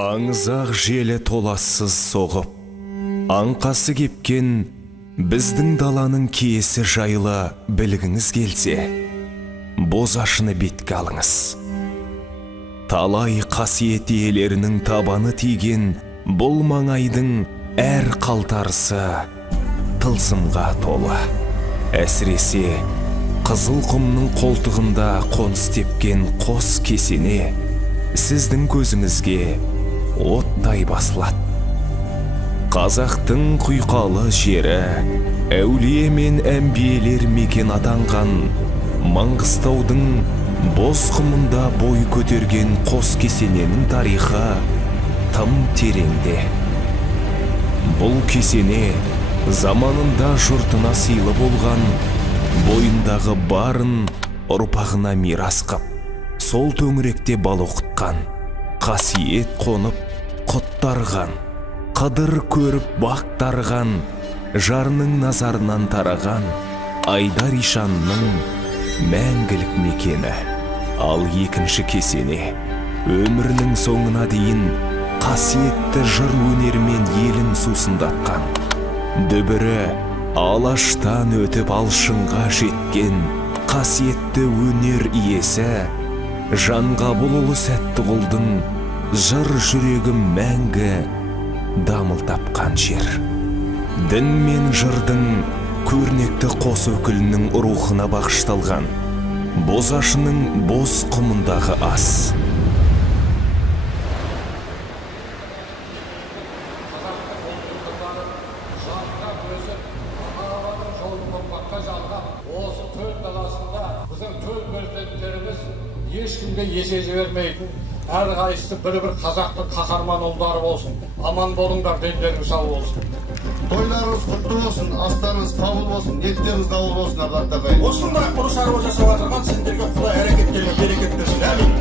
Аңызақ желі толассыз соғып, аңқасы кепкен біздің даланың киесі жайлы білгіңіз келсе, бозашыны бетке алыңыз. Талай қасиет иелерінің табаны тиген бұл маңайдың әр қалтарысы тылсымға толы. Әсіресе қызыл құмның қолтығында қоныс тепкен қос кесене сіздің көзіңізге оттай басылады. Қазақтың құйқалы жері, әулие мен әмбиелер мекен атанған Маңғыстаудың боз құмында бой көтерген қос кесененің тарихы тым тереңде. Бұл кесене заманында жұртына сыйлы болған, бойындағы барын ұрпағына мирас қып, сол төңіректе бал оқытқан, қасиет қонып құттарған, қыдыр көріп бақтарған, жарының назарынан тараған Айдар Ишанның мәңгілік мекені. Ал екінші кесене өмірінің соңына дейін қасиетті жыр өнермен елін сусындатқан, дүбірі алаштан өтіп алшынға жеткен қасиетті өнер иесі Жанғабылұлы Сәттіғұлдың жыр жүрегі мәңгі дамыл тапқан жер. Дін мен жырдың көрнекті қос өкілінің рухына бағышталған бозашының боз құмындағы ас. Ешкімге есе жібермейтін, әрқайсысы бір-бір қазақтың қаһарман ұлдары болсын. Аман болыңдар, дендеріңіз сау болсын. Тойларыңыз құтты болсын, астарыңыз қабыл болсын, ниеттеріңіз қабыл болсын, ағайын ағайын. Осындай ұры шаруа жасап отырған сендерге Құдай әрекеттерге берекет берсін. Әмин.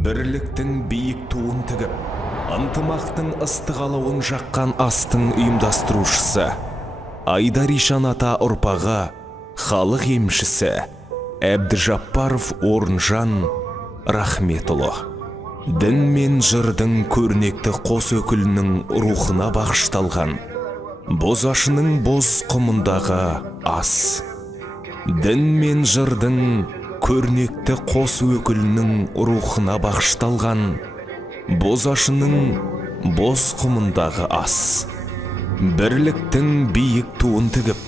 Бірліктің биік туын тігіп, ынтымақтың ыстық алауын жаққан астың ұйымдастырушысы, Айдар Ишан ата ұрпағы, халық емшісі Әбдіжаппаров Орынжан Рахметұлы. Дін мен жырдың көрнекті қос өкілінің рухына бағышталған бозашының боз құмындағы ас. Дін мен жырдың көрнекті қос өкілінің рухына бағышталған бозашының боз құмындағы ас. Бірліктің биік туын тігіп,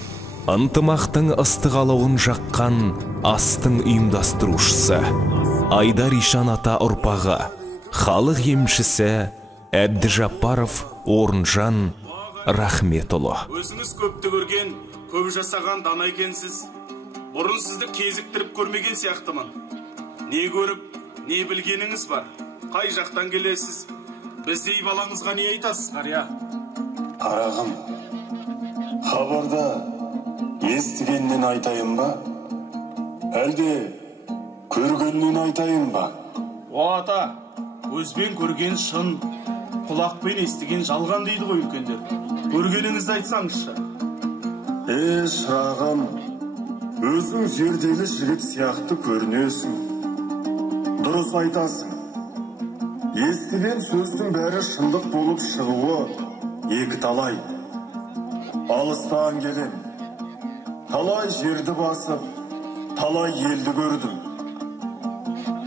ынтымақтың ыстық алауын жаққан астың ұйымдастырушысы, Айдар Ишан ата ұрпағы, халық емшісі Әбдіжаппаров Орынжан Рахметұлы. Өзіңіз көпті көрген, көп жасаған дана екенсіз. Бұрын сізді кезіктіріп көрмеген сияқтымын. Не көріп, не білгеніңіз бар? Қай жақтан келесіз? Біздей балаңызға не айтасыз, қария? Қарағым, хабарда естігеннен айтайын ба? Әлде көргеннен айтайын ба? О ата, көзбен көрген шын, құлақпен естіген жалған дейді ғой үлкендер. Көргеніңізді айтсаңызшы. Шырағым, өзің жердегі жігіт сияқты көрінесің. Дұрыс айтасың. Естіген сөздің бәрі шындық болып шығуы екі талай. Алыстан келем, талай жерді басып, талай елді көрдім.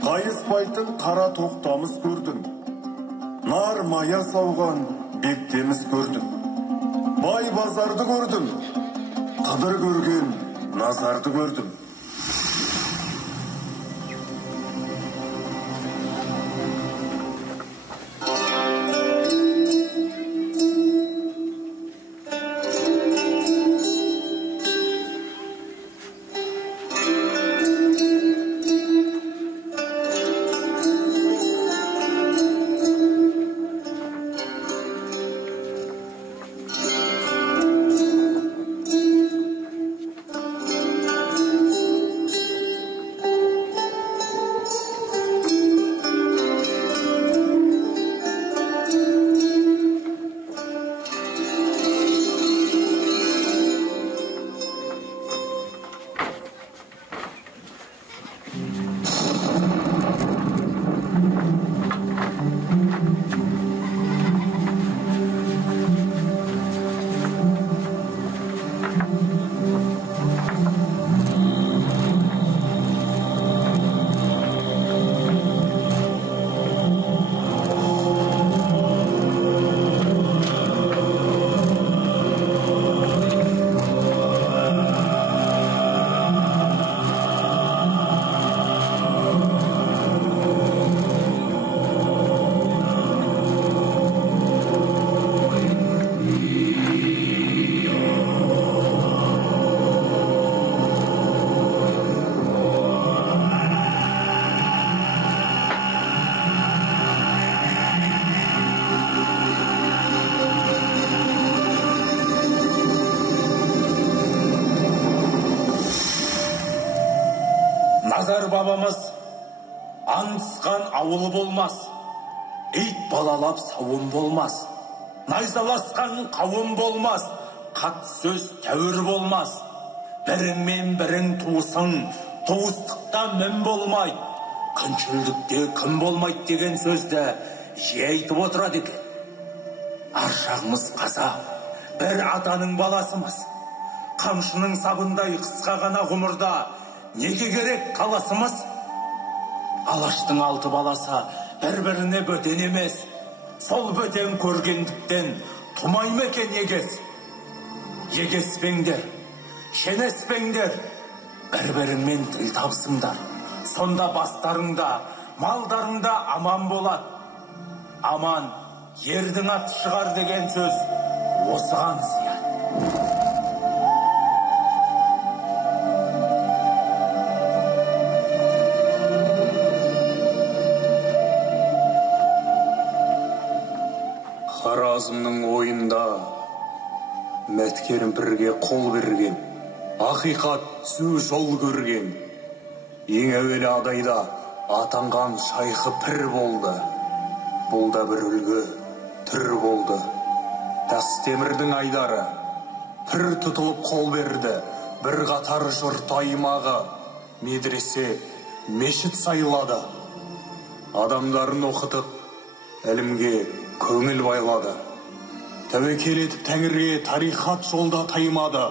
Қайыспайтын қара тоқтамыз көрдім. Нар мая сауған бектеміз көрдім. Бай базарды көрдім. Қыдыр көрген назарды көрдім. Назар бабамыз аңдысқан ауылы болмас, ит балалап сауын болмас, найзаласқан қауым болмас, қат сөз тәуір болмас, біріңмен бірің туысың, туыстықта мін болмайды, күншілдікте күн болмайды деген сөзді жиі айтып отырады екен. Аршағымыз қазақ, бір атаның баласымыз, қамшының сабындай қысқа ғана ғұмырда неге керек қаласымыз? Алаштың 6 баласы бір-біріне бөтен емес. Сол бөтен көргендіктен тумай ма екен егес? Егеспеңдер, шенеспеңдер, бір-біріңмен тіл табысыңдар. Сонда бастарыңда, малдарыңда аман болады. Аман ердің аты шығар деген сөз осыған сияды. Харазмның ойында Мәткерімпірге қол берген, ақиқат түзу жол көрген, ең әуелі адайда атанған шайхы пір болды. Бұл да бір үлгі түр болды. Тастемірдің айдары пір тұтылып қол берді. Бір қатар жұрт аймағы медресе мешіт сайлады. Адамдарын оқытып, әлімге көңіл байлады. Тәуекел етіп тәңірге тарихат жолда таймады.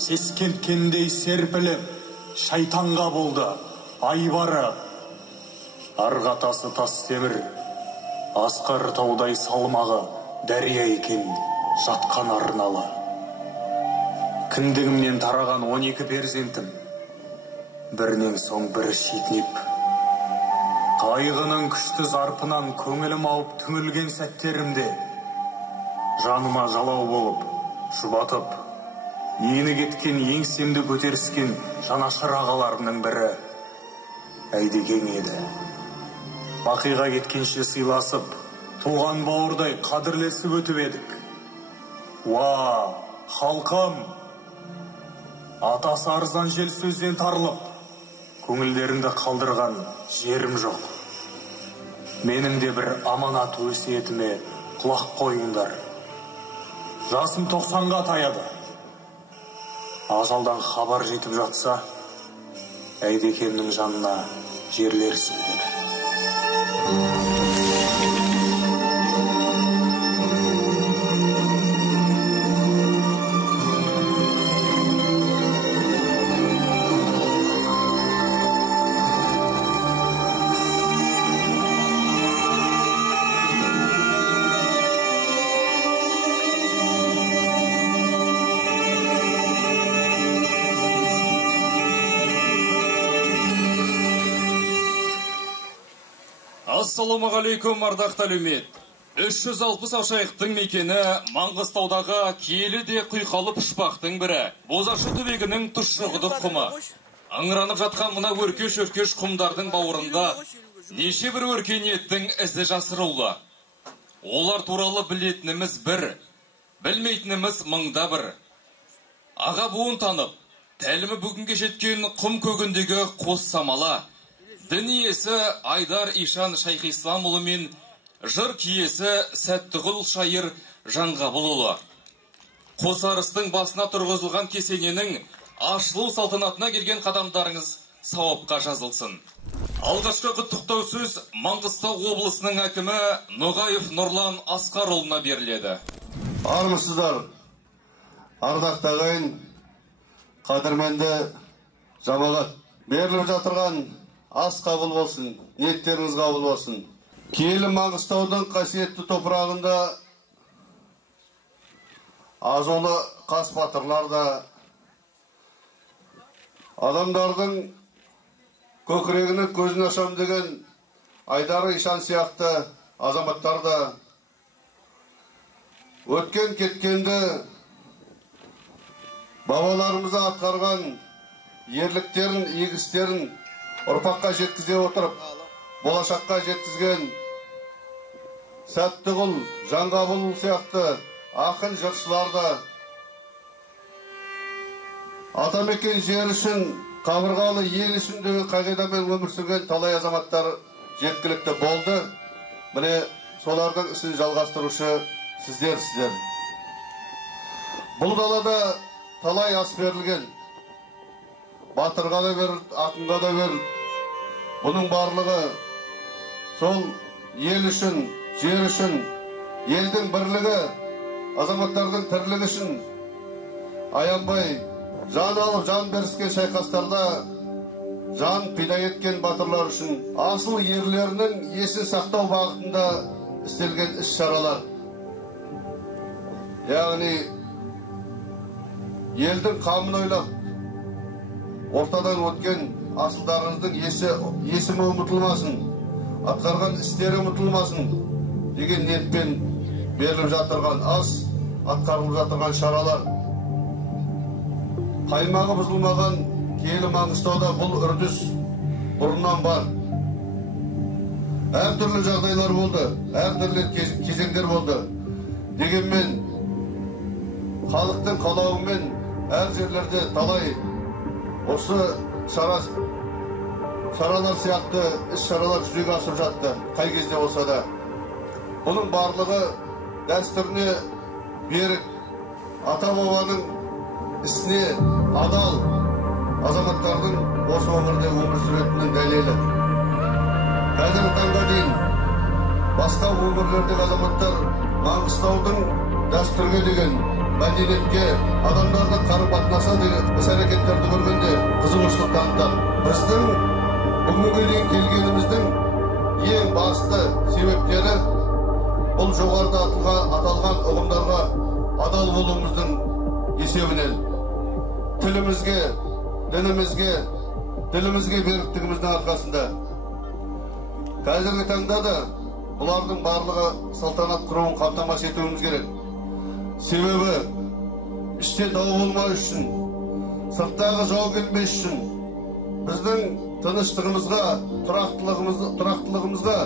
Сескенткендей серпіліп, шайтанға болды айбары. Арғатасы Тастемір, асқар таудай салмағы дәрия екен жатқан арналы. Кіндігімнен тараған 12 перзентім, бірінен соң бірі шетінеп. Қайғының күшті зарпынан көңілім ауып түңілген сәттерімде жаныма жалау болып, жұбатып, ені кеткен еңсемді көтеріскен жанашыр ағаларымның бірі Әйдекең еді. Бақиға кеткенше сыйласып, туған бауырдай қадірлесіп өтіп едік. Уа, халқым! Атасы арзан жел сөзден тарылып, көңілдеріңді қалдырған жерім жоқ. Менің де бір аманат өсиетіме құлақ қойыңдар. Жасым 90-ға таяды. ажалдан хабар жетіп жатса, Әйдекемнің жанына жерлерсіңдер. Ассалаумағалейкум, ардақты әлеумет. 360 ашайықтың мекені Маңғыстаудағы киелі де құйқалы пұшпақтың бірі. Бозашы түбегінің тұшшығыдық құмы. Аңыранып жатқан мына өркеш-өркеш құмдардың бауырында неше бір өркениеттің ізі жасырулы. Олар туралы білетініміз бір, білмейтініміз мыңда бір. Аға буын танып, тәлімі бүгінге жеткен құм көгіндегі қос самала, дін иесі Айдар Ишан Шайхисламұлы мен жыр киесі Сәттіғұл шайыр Жанғабылұлы. Қосарыстың басына тұрғызылған кесененің ашылу салтанатына келген қадамдарыңыз сауапқа жазылсын. Алғашқы құттықтау сөз Маңғыстау облысының әкімі Ноғаев Нұрлан Асқарұлына беріледі. Армысыздар, ардақты ағайын, қадірменді жамағат. Беріліп жатырған ас қабыл болсын, ниеттеріңіз қабыл болсын. Киелі Маңғыстаудың қасиетті топырағында азолы қас батырлар да, адамдардың көкірегінің көзін ашам деген Айдар Ишан сияқты азаматтар да өткен кеткенді бабаларымызды атқарған ерліктерін, егістерін ұрпаққа жеткізе отырып, болашаққа жеткізген Сәттіғұл, Жанғабыл сияқты ақын жыршыларда атамекен жер үшін, қабырғалы ел үшін деген қағидамен өмір сүрген талай азаматтар жеткілікті болды. Міне солардың ісін жалғастырушы сіздер. Бұл далада талай ас берілген. Батырға да берілді, ақынға да берілді. Бұның барлығы сол ел үшін, жер үшін, елдің бірлігі, азаматтардың тірлігі үшін аянбай жан алып, жан беріскен шайқастарда жан пида еткен батырлар үшін асыл ерлерінің есін сақтау бағытында істелген іс-шаралар. Яғни елдің қамын ойлап, ортадан өткен асылдарыңыздың есімі ұмытылмасын, атқарған істері ұмытылмасын деген ниетпен беріліп жатырған ас, атқарылып жатырған шаралар. Қаймағы бұзылмаған киелі Маңғыстауда бұл үрдіс бұрыннан бар. Әр түрлі жағдайлар болды, әр түрлі кезеңдер болды. Дегенмен халықтың қалауымен әр жерлерде талай осы шаралар сияқты іс-шаралар жүзеге асып жатты, қай кезде болса да. Бұның барлығы дәстүріне берік, ата-бабаның ісіне адал азаматтардың осы өмірде өмір сүретінінің дәлелі. Қазіргі таңға дейін басқа өңірлердегі азаматтар Маңғыстаудың дәстүрге деген, мәдениетке, адамдардың қарым-қатынаса деген іс-әрекеттерді көргенде қызығушылық танытады. Біздің бүгінге дейін келгеніміздің ең басты себептері бұл жоғарыда аталған ұғымдарға адал болуымыздың есебінен. Тілімізге, дінімізге беріктігіміздің арқасында. Қазіргі таңда да бұлардың барлығы салтанат құруын қамтамасыз етуіміз керек. Себебі іште дау болмау үшін, сырттағы жау келмес үшін, біздің тыныштығымызға, тұрақтылығымызға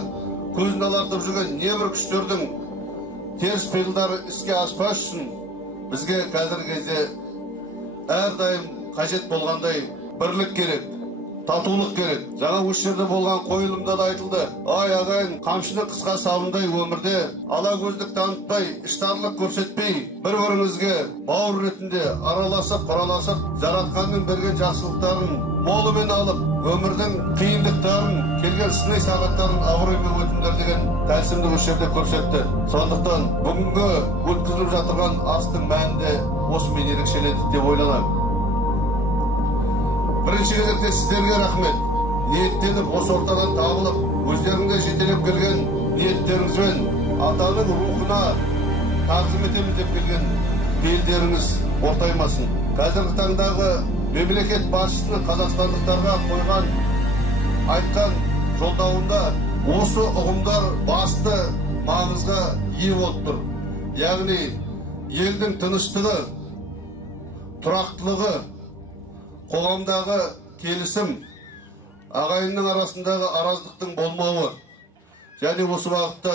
көзін алартып жүрген небір күштердің теріс пиғылдары іске аспас үшін бізге қазіргі кезде әрдайым қажет болғандай бірлік керек, татулық керек. Жаңа осы жерде болған қойылымда да айтылды. Ай ағайын, қамшының қысқа салындай өмірде ала көздік танытпай, іштарлық көрсетпей, бір-біріңізге бауыр ретінде араласып, құраласып, жаратқанның берген жақсылықтарын молымен алып, өмірдің қиындықтарын, келген сынай сағаттарын абыроймен өтіңдер деген тәсілімді осы жерде көрсетті. Сондықтан бүгінгі өткізіліп жатырған астың мәнінде осымен ерекшеленді деп ойланамын. Бірінші кезекте сіздерге рахмет. Ниеттеніп, осы ортадан табылып, өздеріңде жетелеп келген ниеттеріңізбен атаның рухына тағзым етеміз деп келген белдеріңіз ортаймасын. Қазіргі таңдағы мемлекет басшысының қазақстандықтарға қойған, айтқан жолдауында осы ұғымдар басты маңызға ие болып тұр. Яғни елдің тыныштығы, тұрақтылығы, қоғамдағы келісім, ағайынның арасындағы араздықтың болмауы, және осы бағытта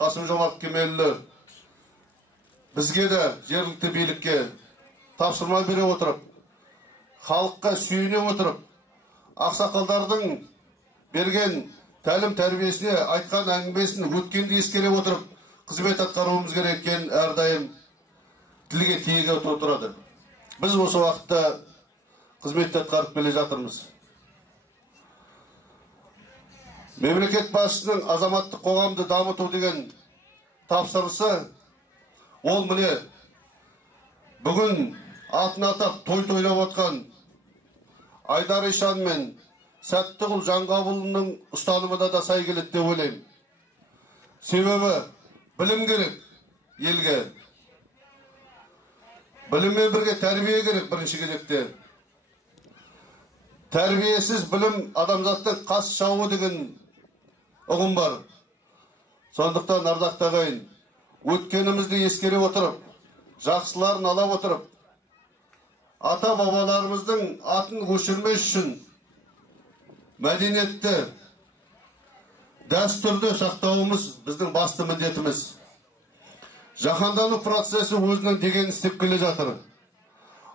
Қасым-Жомарт Кемелұлы бізге де жергілікті билікке тапсырма бере отырып, халыққа сүйене отырып, ақсақалдардың берген тәлім тәрбиесіне айтқан әңгімесін өткенді ескере отырып, қызмет атқаруымыз керек екенін әрдайым тілге тиек етіп отырады. Біз осы уақытта қызметті атқарып келе жатырмыз. Мемлекет басшысының азаматтық қоғамды дамыту деген тапсырысы, ол міне бүгін атын атап той тойлап отқан Айдар Ишан мен Сәттіғұл Жанғабылының ұстанымына да сай келеді деп ойлаймын. Себебі білім керек елге. Біліммен бірге тәрбие керек бірінші кезекте. Тәрбиесіз білім адамзаттың қас жауы деген ұғым бар. Сондықтан ардақты ағайын, өткенімізді ескере отырып, жақсыларын ала отырып, ата бабаларымыздың атын өшірмес үшін мәдениетті, дәстүрді сақтауымыз біздің басты міндетіміз. Жаһандану процесі өзінің дегенін істеп келе жатыр.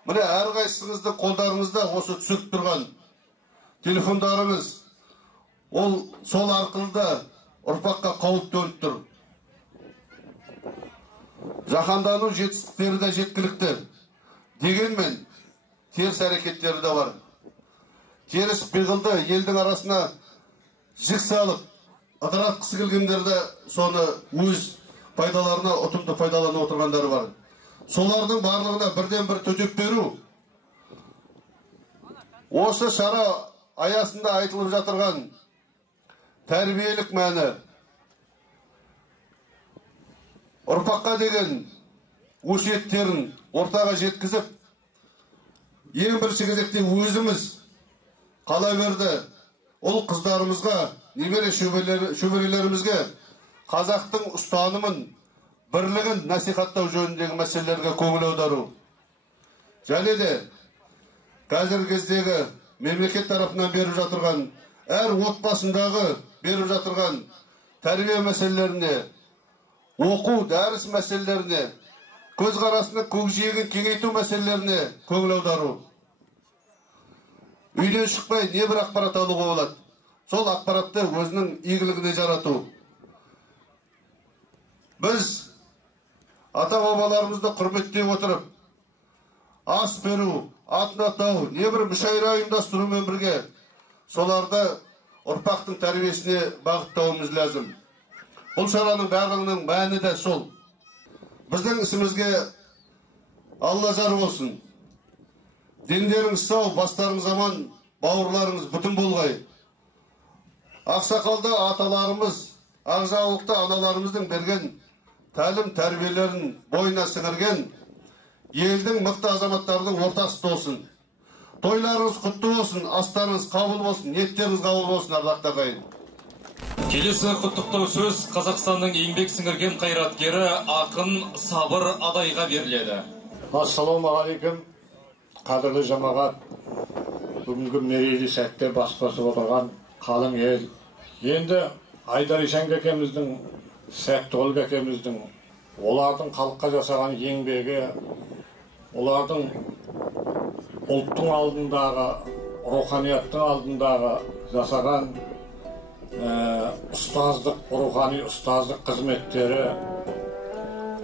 Міне әрқайсыңызды қолдарыңызда осы түсіп тұрған телефондарыңыз, ол сол арқылы да ұрпаққа қауіп төніп тұр. Жаһандану жетістіктері де жеткілікті. Дегенмен теріс әрекеттері де бар. Теріс пиғылды елдің арасына жік салып, ыдыратқысы келгендерді соны өз пайдаларына ұтымды пайдаланып отырғандары бар. Солардың барлығына бірден бір төтеп беру. Осы шара аясында айтылып жатырған тәрбиелік мәні, ұрпаққа деген өсиеттерін ортаға жеткізіп, ең бірінші кезекте өзіміз қала берді ұл қыздарымызға, немере шөберелерімізге қазақтың ұстанымын, бірлігін насихаттау жөніндегі мәселелерге көңіл аудару. Және де қазіргі кездегі мемлекет тарапынан беріп жатырған, әр отбасындағы беріп жатырған тәрбие мәселелеріне, оқу, дәріс мәселелеріне, көзқарасының көкжиегін кеңейту мәселелеріне көңіл аудару. Үйден шықпай не бір ақпарат алуға болады. Сол ақпаратты өзінің игілігіне жарату. Біз ата бабаларымызды құрметтей отырып, ас беру, атын атау, не бір мүшайра ұйымдастырумен бірге соларды ұрпақтың тәрбиесіне бағыттауымыз ләзім. Бұл шараның барлығының мәні де сол. Біздің ісімізге Алла жар болсын. Дендеріңіз сау, бастарыңыз аман, бауырларыңыз бүтін болғай. Ақсақалда аталарымыз, ақжаулықта аналарымыздың берген тәлім тәрбиелерін бойына сіңірген елдің мықты азаматтарының ортасы болсын. Тойларыңыз құтты болсын, астарыңыз қабыл болсын, ниеттеріңіз қабыл болсын, ардақты ағайын. Келесі құттықтау сөз Қазақстанның еңбек сіңірген қайраткері ақын Сабыр Адайға беріледі. Ассалаумағалейкум, қадірлі жамағат, бүгінгі мерейлі сәтте бас қосып отырған қалың ел. Енді Айдар Ишан кәкеміздің, Сәттіғұл кәкеміздің, олардың халыққа жасаған еңбегі, олардың ұлттың алдындағы руханияттың алдындағы жасаған ұстаздық, рухани ұстаздық қызметтері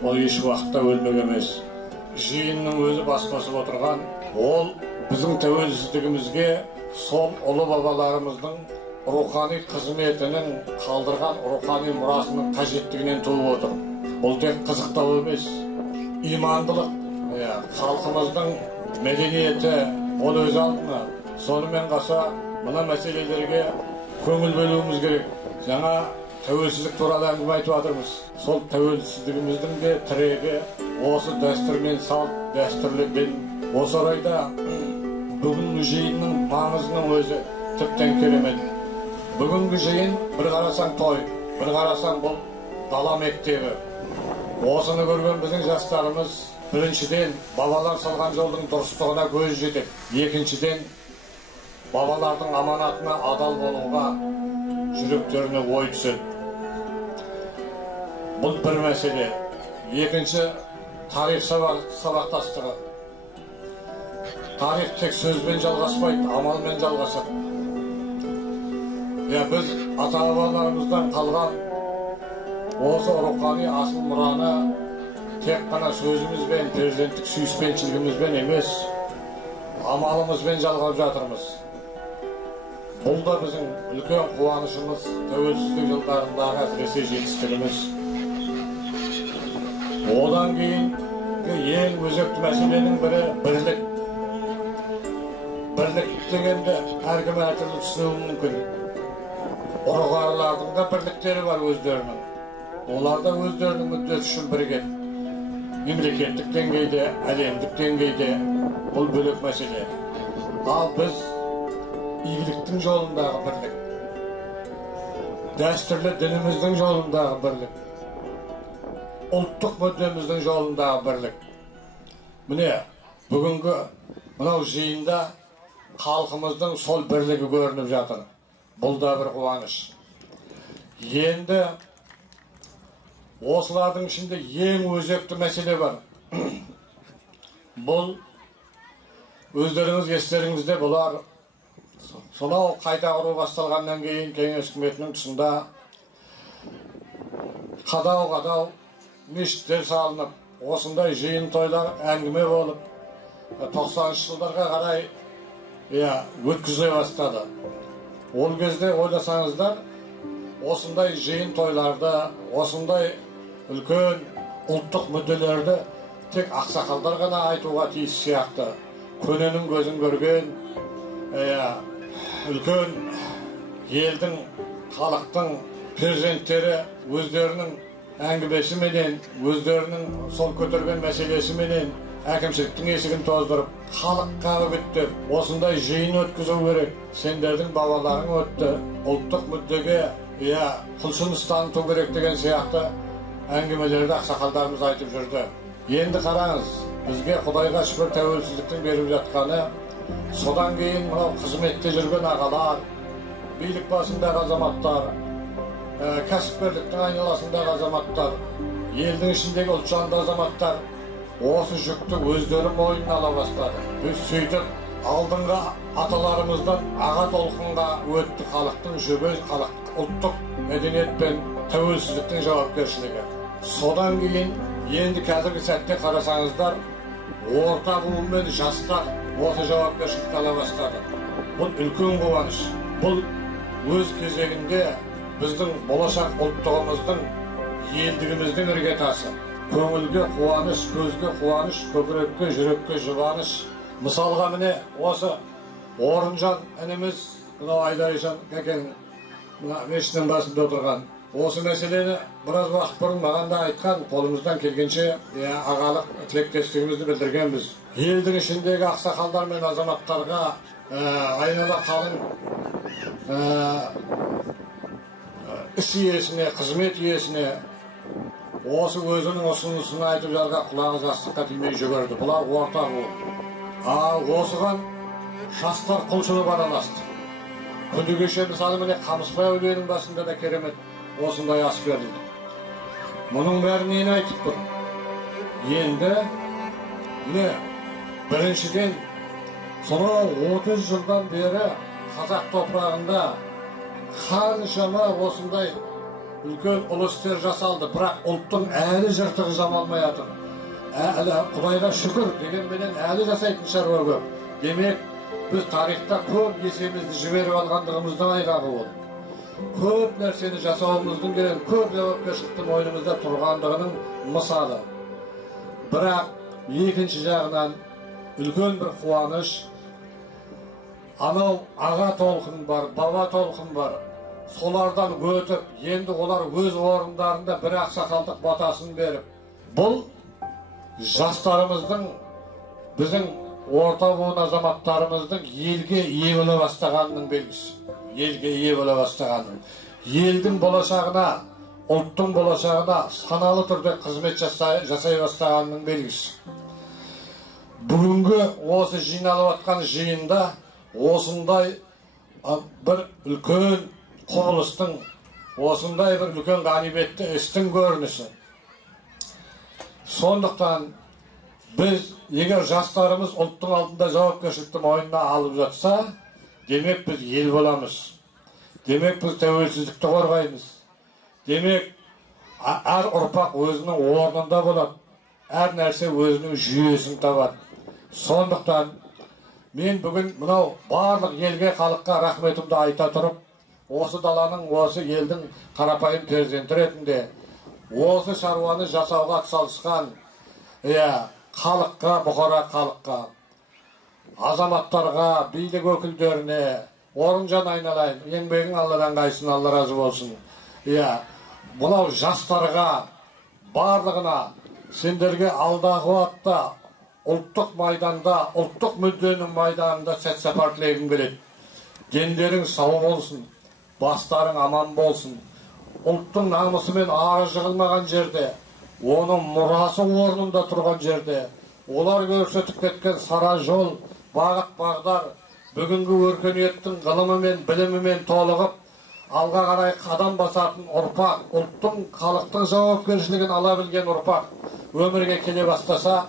ол еш уақытта өлмек емес. Жиынның өзі бас қосып отырған, ол біздің тәуелсіздігімізге сол ұлы бабаларымыздың рухани қызметінің қалдырған рухани мұрасының қажеттігінен туып отыр. Бұл тек қызықтау емес, имандылық, халқымыздың мәдениеті, ол өз алдына. Сонымен қоса мына мәселелерге көңіл бөлуіміз керек. Жаңа тәуелсіздік туралы әңгіме айтып жатырмыз. Сол тәуелсіздігіміздің де тірегі осы дәстүр мен салт, дәстүрлі дін. Осы орайда бүгінгі жиынның маңызының өзі тіптен керемет. Бүгінгі жиын бір қарасаң той, бір қарасаң бұл дала мектебі. Осыны көрген біздің жастарымыз біріншіден бабалар салған жолдың дұрыстығына көз жетеді. Екіншіден бабалардың аманатына адал болуға жүректеріне ой түседі. Бұл бір мәселе. Екінші, тарих сабақтастығы. Тарих тек сөзбен жалғаспайды, амалмен жалғасады. Біз ата-бабаларымыздан қалған осы рухани асыл мұраны тек қана сөзімізбен, перзенттік сүйіспеншілігімізбен емес, амалымызбен жалғап жатырмыз. Бұл да біздің үлкен қуанышымыз, тәуелсіздік жылдарындағы әсіресе жетістігіміз. Одан кейін ең өзекті мәселенің бірі бірлік. Бірлік дегенде әркім әртүрлі түсінуі мүмкін. Ұрғарлардың да бірліктері бар өздерінің. Олар да өздерінің мүддесі үшін бірігеді. Мемлекеттік деңгейде, әлемдік деңгейде бұл бөлек мәселе. Ал біз игіліктің жолындағы бірлік, дәстүрлі дініміздің жолындағы бірлік, ұлттық мүддеміздің жолындағы бірлік. Міне, бүгінгі мынау жиында халқымыздың сол бірлігі көрініп жатыр. Бұл да бір қуаныш. Енді осылардың ішінде ең өзекті мәселе бар. Бұл өздеріңіз естеріңізде болар. Сонау қайта құру басталғаннан кейін кеңес үкіметінің тұсында қадау-қадау мешіттер салынып, осындай жиын тойлар әңгіме болып, 90-шы жылдарға қарай өткізе бастады. Ол кезде ойласаңыздар, осындай жиын тойларды, осындай үлкен ұлттық мүдделерді тек ақсақалдар ғана айтуға тиіс сияқты. Көненің көзін көрген, үлкен елдің, халықтың перзенттері өздерінің әңгімесіменен, өздерінің сол көтерген мәселесіменен әкімшіліктің есігін тоздырып, халыққа үгіттеп, осындай жиын өткізу керек. Сендердің бабаларың өтті, ұлттық мүддеге құлшыныс таныту керек деген сияқты әңгімелерді ақсақалдарымыз айтып жүрді. Енді қараңыз, бізге Құдайға шүкір тәуелсіздіктің беріп жатқаны, содан кейін мынау қызметте жүрген ағалар, билік басындағы азаматтар, кәсіпкерліктің айналасындағы азаматтар, елдің ішіндегі ұлтжанды азаматтар осы жүкті өздері мойнына ала бастады. Біз сөйтіп алдыңғы аталарымыздан аға толқынға өтті халықтың жүгі, ұлттық мәдениет пен тәуелсіздіктің жауапкершілігі. Содан кейін енді қазіргі сәтте қарасаңыздар, орта буын мен жастар осы жауапкершілікті ала бастады. Бұл үлкен қуаныш. Бұл өз кезегінде біздің болашақ ұлттығымыздың, елдігіміздің іргетасы. Көңілге қуаныш, көзге қуаныш, көкірекке, жүрекке жұбаныш. Мысалға міне осы Орынжан ініміз, мынау Айдаришан кәкен мешіттің басында отырған. Осы мәселені біраз уақыт бұрын маған да айтқан, қолымыздан келгенше ағалық тілектестігімізді білдіргенбіз. Елдің ішіндегі ақсақалдар мен азаматтарға айнала қалың іс иесіне, қызмет иесіне осы өзінің ұсынысын айтып жарға құлағы жастыққа тимей жүгірді. Бұлар орта буын. Осыған жастар құлшынып араласты. Күні кеше мысалы міне Қамысбай әулиенің басында да керемет осындай ас берілді. Мұның бәрі нені айтып тұр? Енді міне біріншіден Сонау 30 жылдан бері қазақ топырағында қаншама осындай үлкен ұлы істер жасалды, бірақ ұлттың әлі жыртығы жамалмай жатыр. Әлі Құдайға шүкір дегенменен әлі жасайтын шаруа көп. Демек, біз тарихта көп есемізді жіберіп алғандығымыздың айғағы ол. Көп нәрсені жасауымыздың керек, көп жауапкершіліктің мойнымызда тұрғандығының мысалы. Бірақ екінші жағынан үлкен бір қуаныш, анау аға толқын бар, баба толқын бар. Солардан өтіп, енді олар өз орындарында бір ақсақалдық батасын беріп, бұл жастарымыздың, біздің орта буын азаматтарымыздың елге ие бола бастағанының белгісі. Елге ие бола бастағанның. Елдің болашағына, ұлттың болашағына саналы түрде қызмет жасай бастағанның белгісі. Бүгінгі осы жиналып атқан жиында осындай бір үлкен құбылыстың, осындай бір үлкен ғанибетті істің көрінісі. Сондықтан біз егер жастарымыз ұлттың алдында жауапкершілікті мойнына алып жатса, демек біз ел боламыз. Демек біз тәуелсіздікті қорғаймыз. Демек әр ұрпақ өзінің орнында болады. Әр нәрсе өзінің жүйесін табады. Сондықтан мен бүгін мынау барлық елге, халыққа рахметімді айта тұрып, осы даланың, осы елдің қарапайым перзенті ретінде осы шаруаны жасауға атсалысқан халыққа, бұқара халыққа, азаматтарға, билік өкілдеріне, орынжан айналайын, еңбегің Алладан қайсын, Алла разы болсын. Мынау жастарға, барлығына, сендерге алдағы уақытта ұлттық майданда, ұлттық мүдденің майданында сәт сапар тілегім келеді. Дендерің сау болсын, бастарың аман болсын. Ұлттың намысымен ары жығылмаған жерде, оның мұрасы орнында тұрған жерде, олар көрсетіп кеткен сара жол, бағыт бағдар, бүгінгі өркениеттің ғылымымен, білімімен толығып, алға қарай қадам басатын ұрпақ, ұлттың, халықтың жауапкершілігін ала білген ұрпақ өмірге келе бастаса,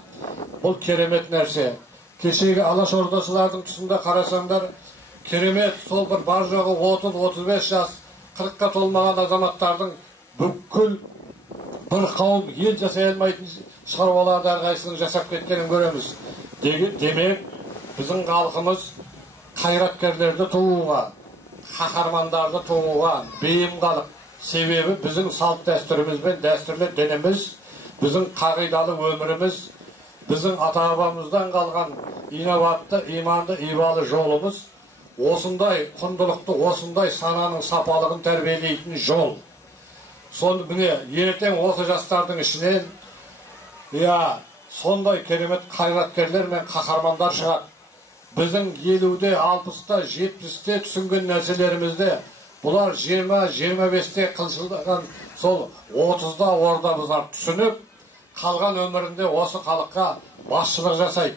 бұл керемет нәрсе. Кешегі Алаш ордашылардың тұсында қарасаңдар, керемет, сол бір бар жоғы 30-35 жас, 40-қа толмаған азаматтардың бүкіл бір қауым ел жасай алмайтын шаруаларды әрқайсының жасап кеткенін көреміз. Демек, біздің халқымыз қайраткерлерді тууға, қаһармандарды тууға бейім халық. Себебі біздің салт дәстүріміз бен дәстүрлі дініміз, біздің қағидалы өміріміз, біздің ата-бабамыздан қалған инабатты, иманды, ибалы жолымыз осындай құндылықты, осындай сананың сапалығын тәрбиелейтін жол. Сонда міне ертең осы жастардың ішінен сондай керемет қайраткерлер мен қаһармандар шығады. Біздің 50-де, 60-та, 70-те түсінген нәрселерімізде бұлар 20-25-те қылшылдаған сол 30-да орда бұзар түсініп, қалған өмірінде осы халыққа басшылық жасайды.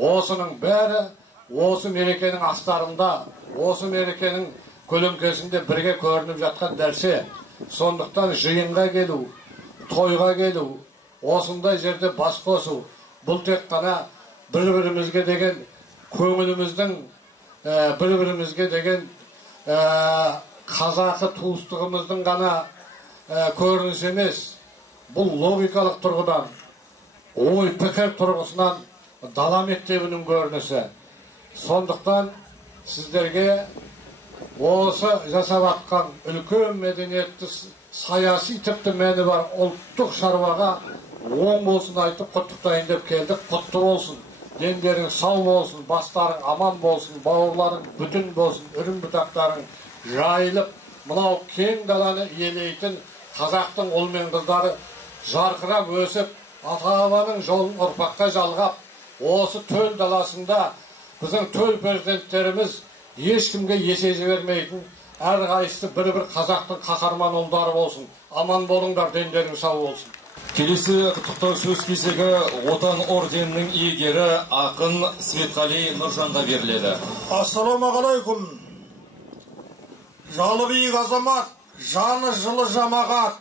Осының бәрі осы мерекенің астарында, осы мерекенің көлеңкесінде бірге көрініп жатқан нәрсе. Сондықтан жиынға келу, тойға келу, осындай жерде бас қосу, бұл тек қана бір-бірімізге деген көңіліміздің, бір-бірімізге деген қазақы туыстығымыздың ғана көрініс емес. Бұл логикалық тұрғыдан, ой пікір тұрғысынан дала мектебінің көрінісі. Сондықтан сіздерге осы жасап атқан үлкен мәдениетті, саяси тіпті мәні бар ұлттық шаруаға оң болсын айтып құттықтайын деп келдік. Құтты болсын, дендерің сау болсын, бастарың аман болсын, бауырларың бүтін болсын, үрім бұтақтарың жайылып, мынау кең даланы иелейтін қазақтың ұл мен қыздары жарқырап өсіп, ата-бабаның жолын ұрпаққа жалғап, осы төл даласында біздің төл перзенттеріміз ешкімге есе жібермейтін, әрқайсысы бір-бір қазақтың қаһарман ұлдары болсын. Аман болыңдар, дендерің сау болсын. Келесі құттықтау сөз кезегі Отан орденінің иегері ақын Светқали Нұржанға беріледі. Ассалаумағалейкум. Жалы биік азамат, жаны жылы жамағат,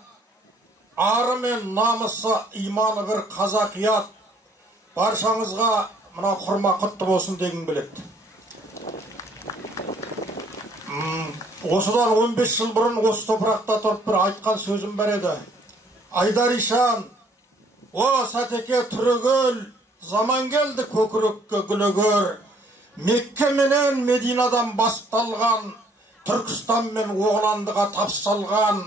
ары мен намысы иманы бір қазақият. Баршаңызға мына құрма құтты болсын дегім келеді. Осыдан 15 жыл бұрын осы топырақта тұрып бір айтқан сөзім бар еді. Айдар-ишан, о Сатеке түрегел, заман келді көкірекке гүлігөр. Мекке менен Мединадан басталған, Түркістан мен Оғландыға тапсалған,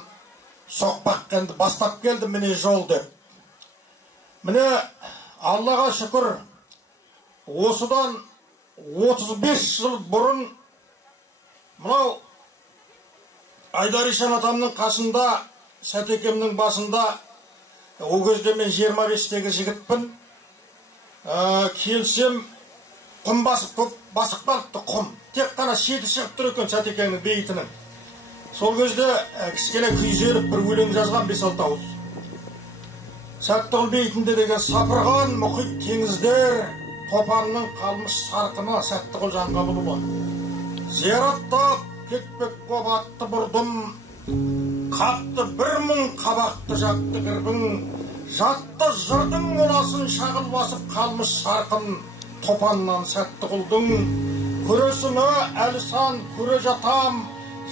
соқпақ келді, бастап келді міне жол деп. Міне Аллаға шүкір, осыдан 35 жыл бұрын мынау Айдар-ишан атамның қасында, Сәтекемнің басында, о кезде мен 25-тегі жігітпін, келсем құм басып қалыпты, құм. Тек қана шеті шығып тұр екен Сәтекемнің бейітінің. Сол кезде кішкене күйзеліп бір өлең жазған 5-6 ауыз. Сәттіғұл бейтінде деген сапырған мұхит теңіздер, топанның қалмыш сарқына Сәттіғұл Жанғабылұлы. Зираттап кетпек боп атты бұрдым, қапты 1000 қабақты жатты кірбің, жатты жырдың моласын шағыл басып қалмыш сарқын, топаннан Сәттіғұлдың. Көресіні әлі сан көре жатам,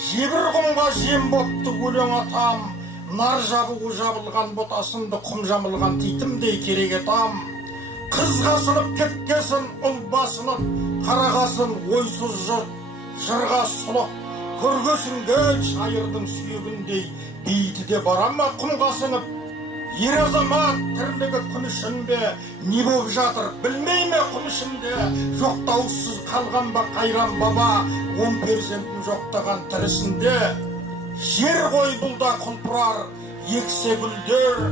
жебір құмға жем бопты өлең атам, нар жабуы жабылған ботасынды құм жамылған титімдей керек етам. Қызға сынып кеткесін ұл басынып, қарағасын ойсыз жұрт, жырға сұлық, көргесінге шайырдың сүйегіндей бейті де барама құмға сынып. Ер азамат тірлігі күн ішінде не боп жатыр білмей ме құм ішінде, жоқтаусыз қалған ба қайран баба 10 перзентін жоқтаған тірісінде. Жер ғой бұлда құлпырар ексе гүлдер,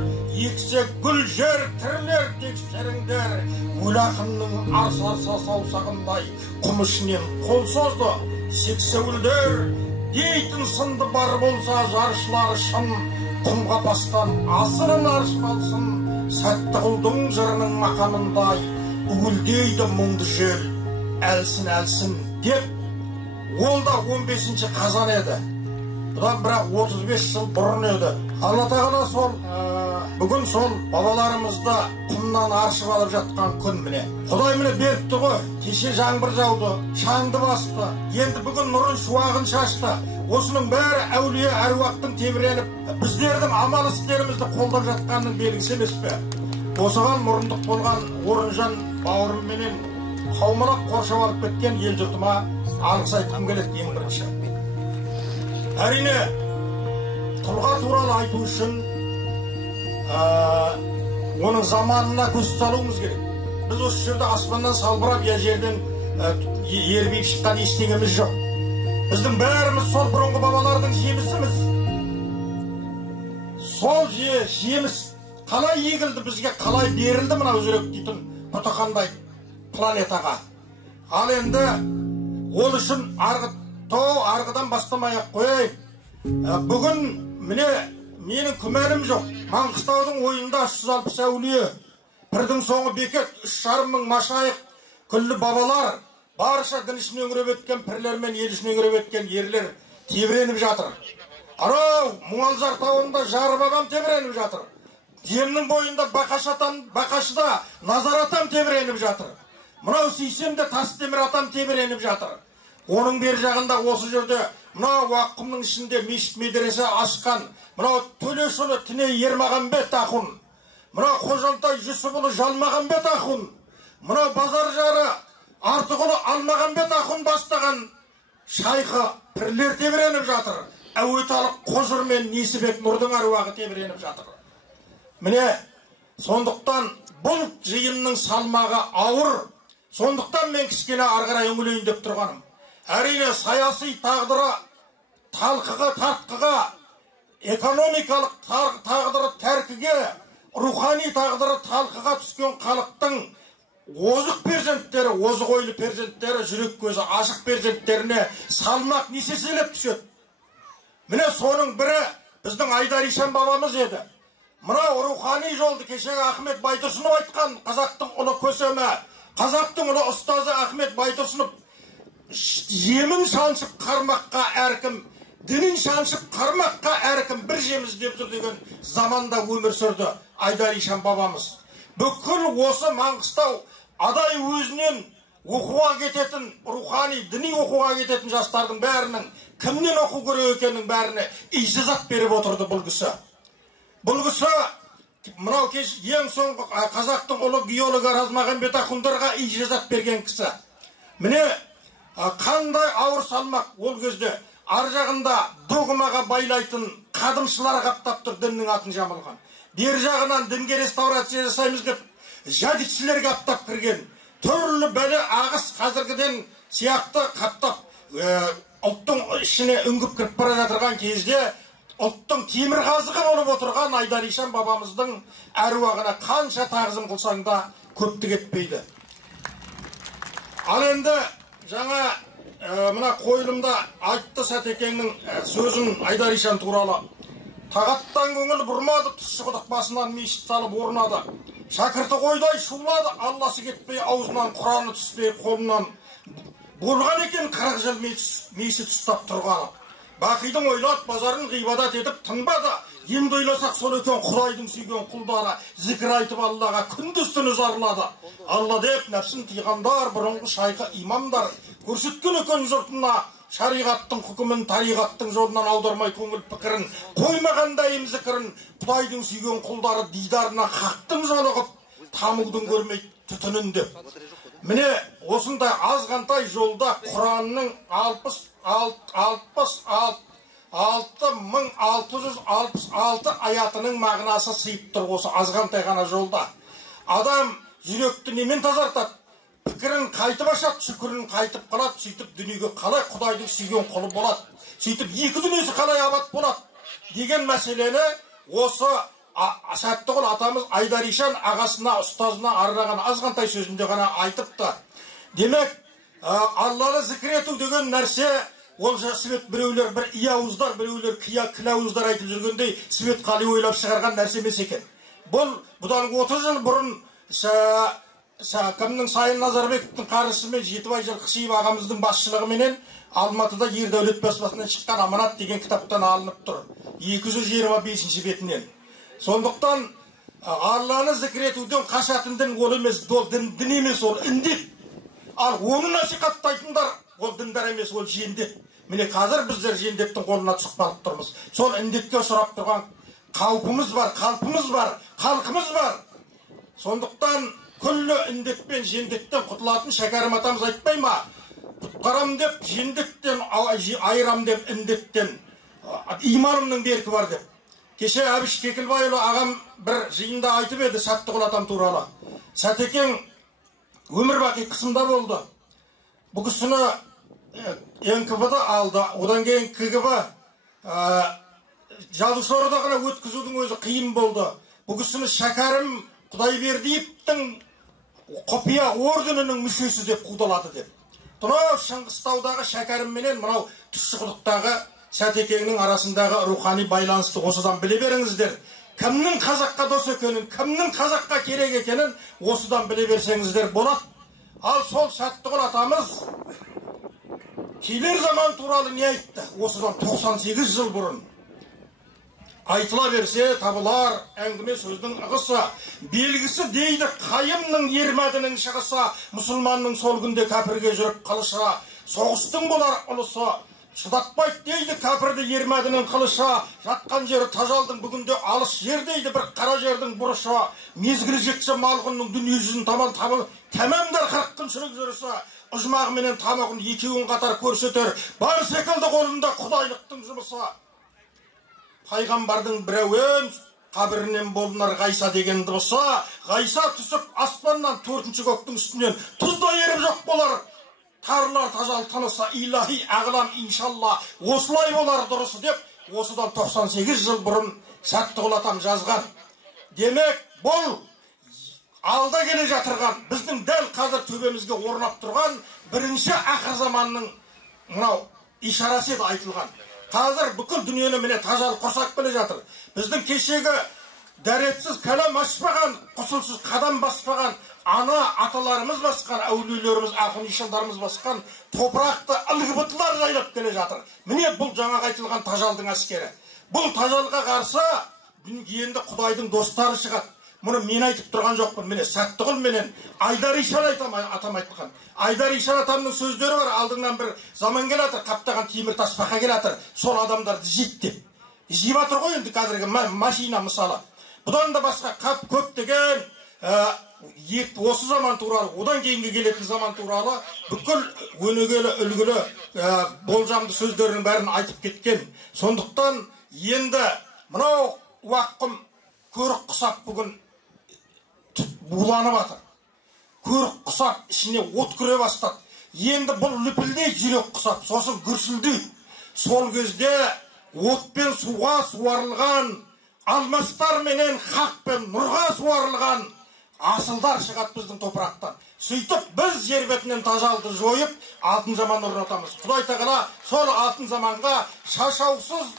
ексе гүл жер тірілер тексеріңдер. Өл ақынның арса саусағындай құм ішінен қол созды сексе гүлдер. Дейтін сынды бар болса жаршылары шын, құмға бастан асырын аршпалсын. Сәттіғұлдың жырының мақамындай үгілдейді мұңды жел, әлсін деп. Ол да 15 қазан еді. Бұдан бірақ 35 жыл бұрын еді. Алла тағала сол бүгін сол бабаларымызды құмнан аршып алып жатқан күн міне. Құдай міне беріпті ғой. Кеше жаңбыр жауды, шаңды басты. Енді бүгін нұрын шуағын шашты. Осының бәрі әулие әруақтың тебіреніп, біздердің амал істерімізді қолдап жатқанның белгісі емес пе? Осыған мұрындық болған Орынжан бауырымменен қаумалап қоршап алып кеткен ел жұртыма алғыс айтқым келеді ең бірінші. Әрине, тұлға туралы айту үшін оның заманына көз салуымыз керек. Біз осы жерде аспаннан салбырап, я жерден ербейіп шыққан ештеңеміз жоқ. Біздің бәріміз сол бұрынғы бабалардың жемісіміз. Сол жеміс қалай егілді, бізге қалай берілді мына өзірек дейтін құтықандай планетаға. Ал енді ол үшін арғыдан бастамай-ақ қойайын. Бүгін міне менің күмәнім жоқ. Маңғыстаудың ойында 360 әулие, бірдің соңы бекет, 3,5 мың машайық, күллі бабалар, барша дін ішіне өңіреп өткен пірлер мен ел ішіне өңіреп өткен ерлер тебіреніп жатыр. Анау Мұңалжар тауында жары бабам тебіреніп жатыр. Демнің бойында Бақашыда Назар атам тебіреніп жатыр. Мынау Сейсемде Тастемір атам тебіреніп жатыр. Оның бер жағында осы жерде мынау Аққұмның ішінде мешіт медресе ашқан мынау Төлешұлы Тіне Ермағанбет ақын, мынау Қожалтай Жүсіпұлы Жалмағанбет ақын, мынау Базар жары Артықұлы Алмағанбет ақын бастаған шайқы пірлер тебіреніп жатыр. Әуеталық Қожыр мен Несібек Нұрдың аруағы тебіреніп жатыр. Міне, сондықтан бұл жиынның салмағы ауыр. Сондықтан мен кішкене арғарай үңілейін деп тұрғаным. Әрине саяси тағдыры талқыға, тартқыға, экономикалық тағдыры тәркіге, рухани тағдыры талқыға түскен халықтың озық перзенттері, озық ойлы перзенттері, жүрек көзі ашық перзенттеріне салмақ несеселеп түседі. Міне соның бірі біздің Айдар-ишан бабамыз еді. Мынау рухани жолды кешегі Ахмет Байтұрсынов айтқан, қазақтың ұлы көсемі, қазақтың ұлы ұстазы Ахмет Байтұрсынов жемін шаншып қармаққа әркім, дінін шаншып қармаққа әркім бір жеміз деп тұр деген заманда өмір сүрді Айдар-ишан бабамыз. Бүкіл осы Маңғыстау адай өзінен оқуға кететін, рухани, діни оқуға кететін жастардың бәрінің кімнен оқу керек екенінің бәріне ижазат беріп отырды бұл кісі. Бұл кісі мынау кеш ең соңғы қазақтың ұлы геологы Размағамбет Ахундарға ижазат берген кісі. Міне қандай ауыр салмақ ол кезде ар жағында догмаға байлайтын қадымшылар қаптап тұр, діннің атын жамылған. Бер жағынан дінге реставрация жасаймыз деп жадитшілер қаптап кірген. Түрлі бәле ағыс қазіргіден сияқты қаптап ұлттың ішіне үңгіп кіріп бара жатырған кезде ұлттың темір қазығы болып отырған Айдар Ишан бабамыздың әруағына қанша тағзым қылсаң да көптік етпейді. Ал енді жаңа мына қойылымда айтты Сәтекеңнің сөзін Айдар Ишан туралы. Тағаттан көңіл бұрмады, тұщы құдық басынан мешіт салып орнады. Шәкірті қойдай шулады, Алласы кетпей аузынан, Құраны түспей қолынан. Болған екен 40 жыл мешіт ұстап тұрғаны. Бақидың ойлап базарын ғибадат етіп тынбады. Енді ойласақ сол екен Құдайдың сүйген құлдары, зікір айтып Аллаға күндіз-түні зарлады. Алла деп нәпсін тыйғандар, бұрынғы шайқы имамдар көрсеткен екен жұртына шариғаттың хүкімін, тариғаттың жолынан аудармай көңіл пікірін, қоймағандайым зікірін. Құдайдың сүйген құлдары дидарына хақтың жолығып, тамудың көрмей түтінін деп. Міне осындай азғантай жолда Құранның 6666 аятының мағынасы сыйып тұр осы азғантай ғана жолда. Адам жүректі немен тазартады? Пікірін қайтып ашады, шүкірін қайтып қалады, сөйтіп дүниеге қалай Құдайдың сүйген құлы болады, сөйтіп екі дүниесі қалай абат болады деген мәселені осы Сәттіғұл атамыз Айдар Ишан ағасына, ұстазына арнаған азғантай сөзінде ғана айтыпты. Демек, Алланы зікір ету деген нәрсе, ол Свет біреулер бір ияуыздар, біреулер кілауыздар айтып жүргендей Свет қали ойлап шығарған нәрсе емес екен. Бұдан 30 жыл бұрын кімнің Сайын Назарбековтың қаржысымен Жетібай Жылқышиев ағамыздың басшылығыменен Алматыда Ердәулет баспасынан шыққан Аманат деген кітаптан алынып тұр. 225 бетінен. Сондықтан Алланы зікір етуден қашатын дін ол емес, ол дін емес, ол індет. Ал оны насихаттайтындар ол діндар емес, ол жендет. Міне қазір біздер жендеттің қолына түсіп қалып тұрмыз. Сол індетке сұрап тұрған қаупымыз бар, қалпымыз бар, халқымыз бар. Сондықтан күллі індетпен, жендеттен құтылатын Шәкәрім атамыз айтпай ма? Құтқарам деп жендеттен, айырам деп індеттен, иманымның беркі бар деп. Кеше Әбіш Кекілбайұлы ағам бір жиында айтып еді Сәттіғұл атам туралы. Сәтекең өмір бақи қысымда болды. Бұл кісіні НКВ-да алды, одан кейін КГБ жазушылар одағына өткізудің өзі қиын болды. Бұл кісіні Шәкәрім Құдайбердиевтің құпия орденінің мүшесі деп қудалады деп. Тұнау Шыңғыстаудағы Шәкәрім менен мынау Тұщықұдықтағы Сәтекеңнің арасындағы рухани байланысты осыдан біле беріңіздер. Кімнің қазаққа дос екенін, кімнің қазаққа керек екенін осыдан біле берсеңіздер болады. Ал сол Сәттіғұл атамыз келер заман туралы не айтты? Осыдан 98 жыл бұрын. Айтыла берсе табылар әңгіме сөздің ығысы. Белгісі дейді қайымның ермәдінің шығысы. Мұсылманның сол күнде кәпірге жүріп қылыша. Соғыстың болар ұлысы. Шыдатпайды дейді кәпірді ермәдінің қылыша. Жатқан жері тажалдың бүгінде алыс жер дейді бір қара жердің бұрыша. Мезгілі жетсе малғынның дүниежүзін тәмамдар 40 күн сүріп жүрісі. Ұжмағы менен тамағын екеуін қатар көрсетер. Бар секілді қолында құдайлықтың жұмысы. Пайғамбардың біреуін қабірінен болынар Ғайса деген дыбысы. Ғайса түсіп аспаннан 4-ші көктің үстінен тұзда еріп жоқ болар. Тарылар тажал тынысы, илахи ағылам иншалла, осылай болар дұрысы деп, осыдан 98 жыл бұрын Сәттіғұл атам жазған. Демек, бұл алда келе жатырған, біздің дәл қазір төбемізге орнап тұрған бірінші ақыр заманның мынау ишарасы еді айтылған. Қазір бүкіл дүниені міне тажал құрсақ келе жатыр. Біздің кешегі дәретсіз кәлам ашпаған, құсылсыз қадам баспаған, ана аталарымыз басқан, әулиелеріміз, ақын ишандарымыз басқан топырақты ылғыбытылар жайлап келе жатыр. Міне бұл жаңағы айтылған тажалдың әскері. Бұл тажалға қарсы енді Құдайдың достары шығады. мұны мен айтып тұрған жоқпын. Міне Сәттіғұл менен Айдар Ишан атам айтқан. Айдар Ишан атамның сөздері бар. Алдыңнан бір заман келатыр, қаптаған темір тасбақа келатыр. Сол адамдарды жейт деп. Жеп жатыр ғой енді қазіргі машина мысалы. Бұдан да басқа көптеген осы заман туралы, одан кейінгі келетін заман туралы бүкіл өнегелі, үлгілі, болжамды сөздерінің бәрін айтып кеткен. Сондықтан енді мынау уаққым көрік құсап бүгін буланып жатыр. Көрік құсап ішіне от кіре бастады. Енді бұл лүпілдей жүрек құсап, сосын гүрсілдей. Сол кезде отпен суға суарылған, алмастар менен хақ пен нұрға суарылған асылдар шығады біздің топырақтан. Сөйтіп біз жер бетінен тажалды жойып, алтын заман орнатамыз. Құдай тағала сол алтын заманға шашаусыз,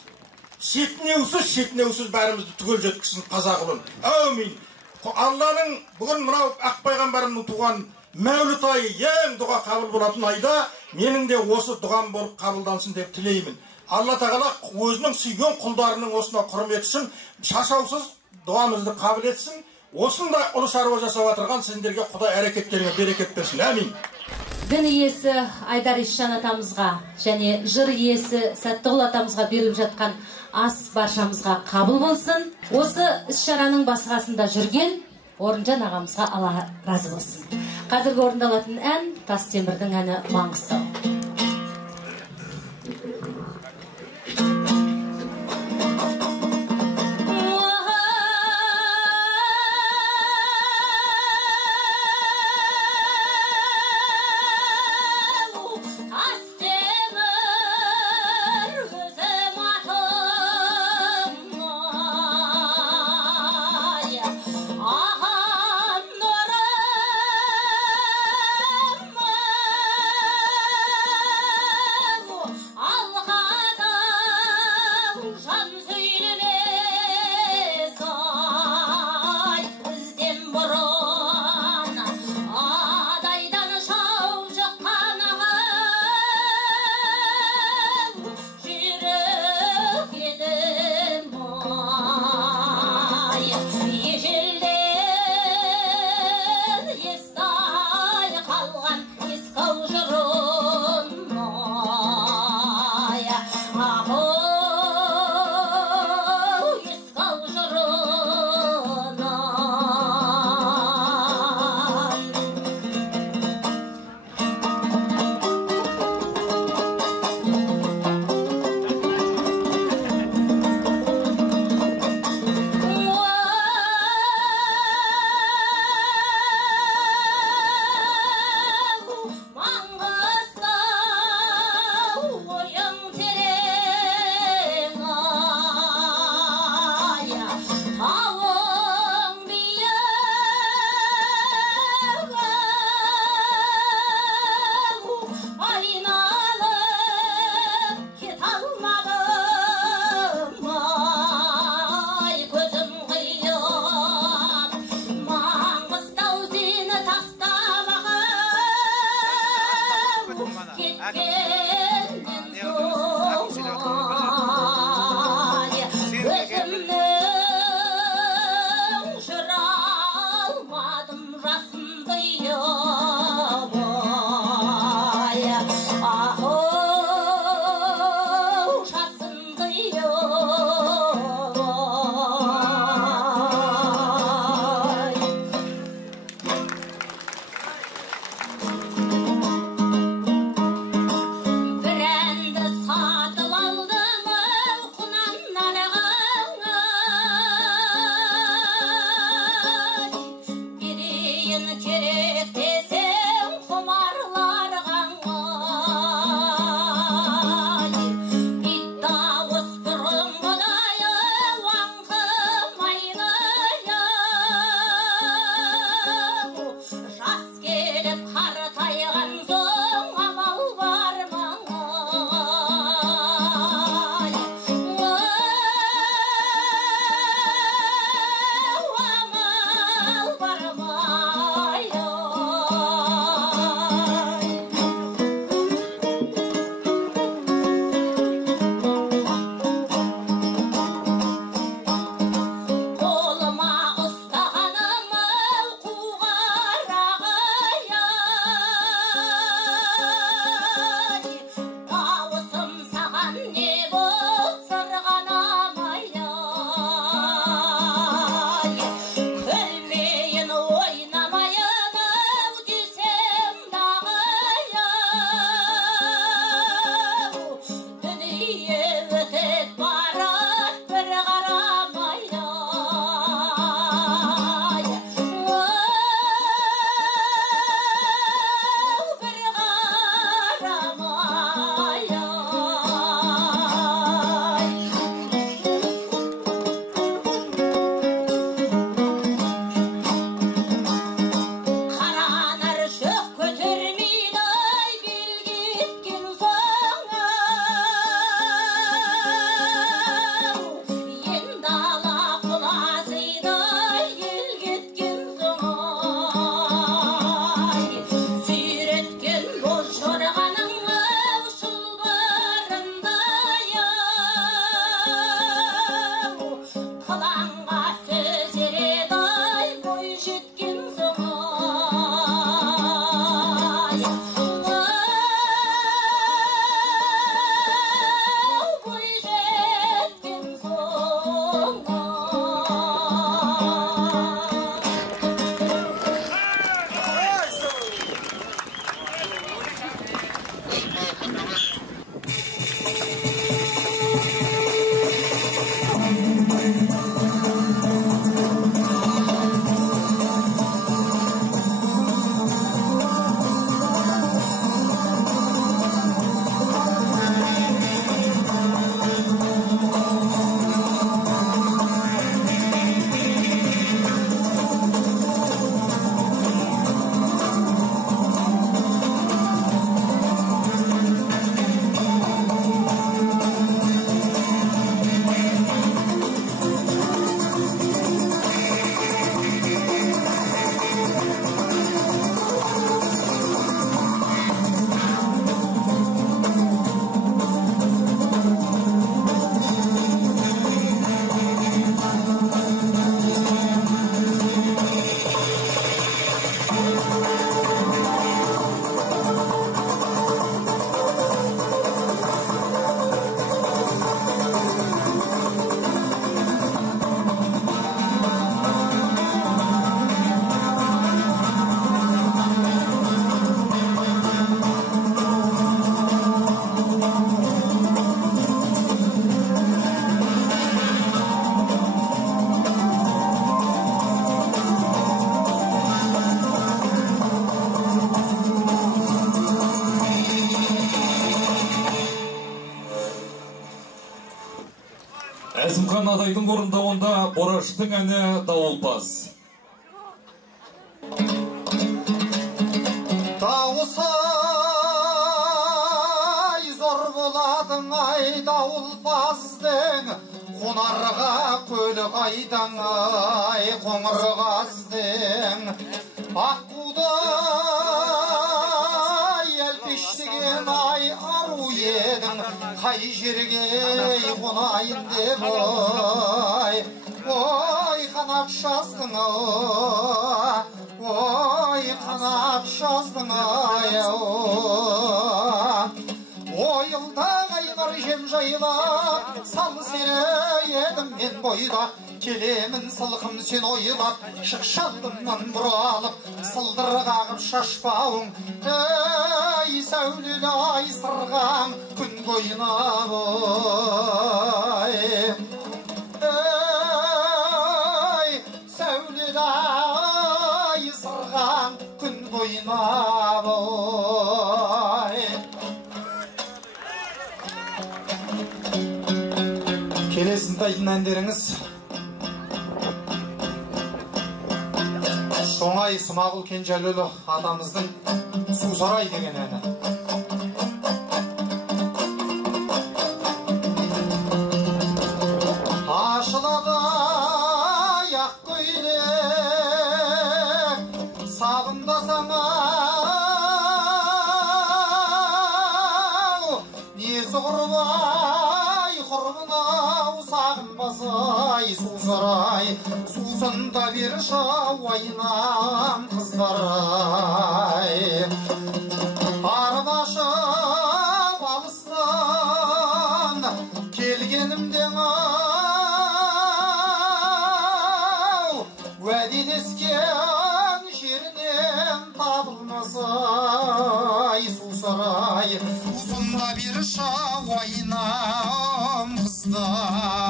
шетінеусіз бәрімізді түгел жеткізсін қазақ ұлын. Әумин. Алланың бүгін мынау ақ пайғамбарымның туған Мәуліт айы ең дұға қабыл болатын айда менің де осы дұғам болып қабылдансын деп тілеймін. Алла тағала өзінің сүйген құлдарының осына құрмет етсін, шашаусыз дұғамызды қабыл етсін. Осындай ұлы шаруа жасап отырған сендерге Құдай әрекеттеріңе берекет берсін. Әмин. Дін иесі Айдар Ишан атамызға және жыр иесі Сәттіғұл атамызға беріліп жатқан ас баршамызға қабыл болсын. Осы іс-шараның басқасында жүрген Орынжан ағамызға Алла разы болсын. Қазіргі орындалатын ән Тастемірдің әні Маңғыстау. Керек десең құмарларға Әзімхан Адайдың орындауында Бораштың әні Дауылпаз. Дауысай зор боладың ай дауылпаздың, қонарға көлі қайдан ай қоңырғаздың. Аққудай әлпештеген ай ару едің, қай жерге қонайын деп ой, ой қанат жаздың ой қанат жаздың ай ойылда қайғыр жем жайлап сал сері едім мен бойда келемін сылқым сен ойлап шықшалдымнан бұралып сылдыр қағып шашпауың ей сәулелі ай сырғаң күн бойына бой ей сәулелі ай сырғаң күн бойына бой келесін тайтын әндеріңіз Соңай Смағұл Кенжалыұлы атамыздың Сусарай деген әні. Ашылады ақ көйлек сағындасаң несі құрбай құрбынау сағынбасай Сусарай сусында бер шауайнам қыздарай арбашып алыстан келгенімде уәделескен жерінен табылмасай Сусарай сусында бер шауайнам қыздарай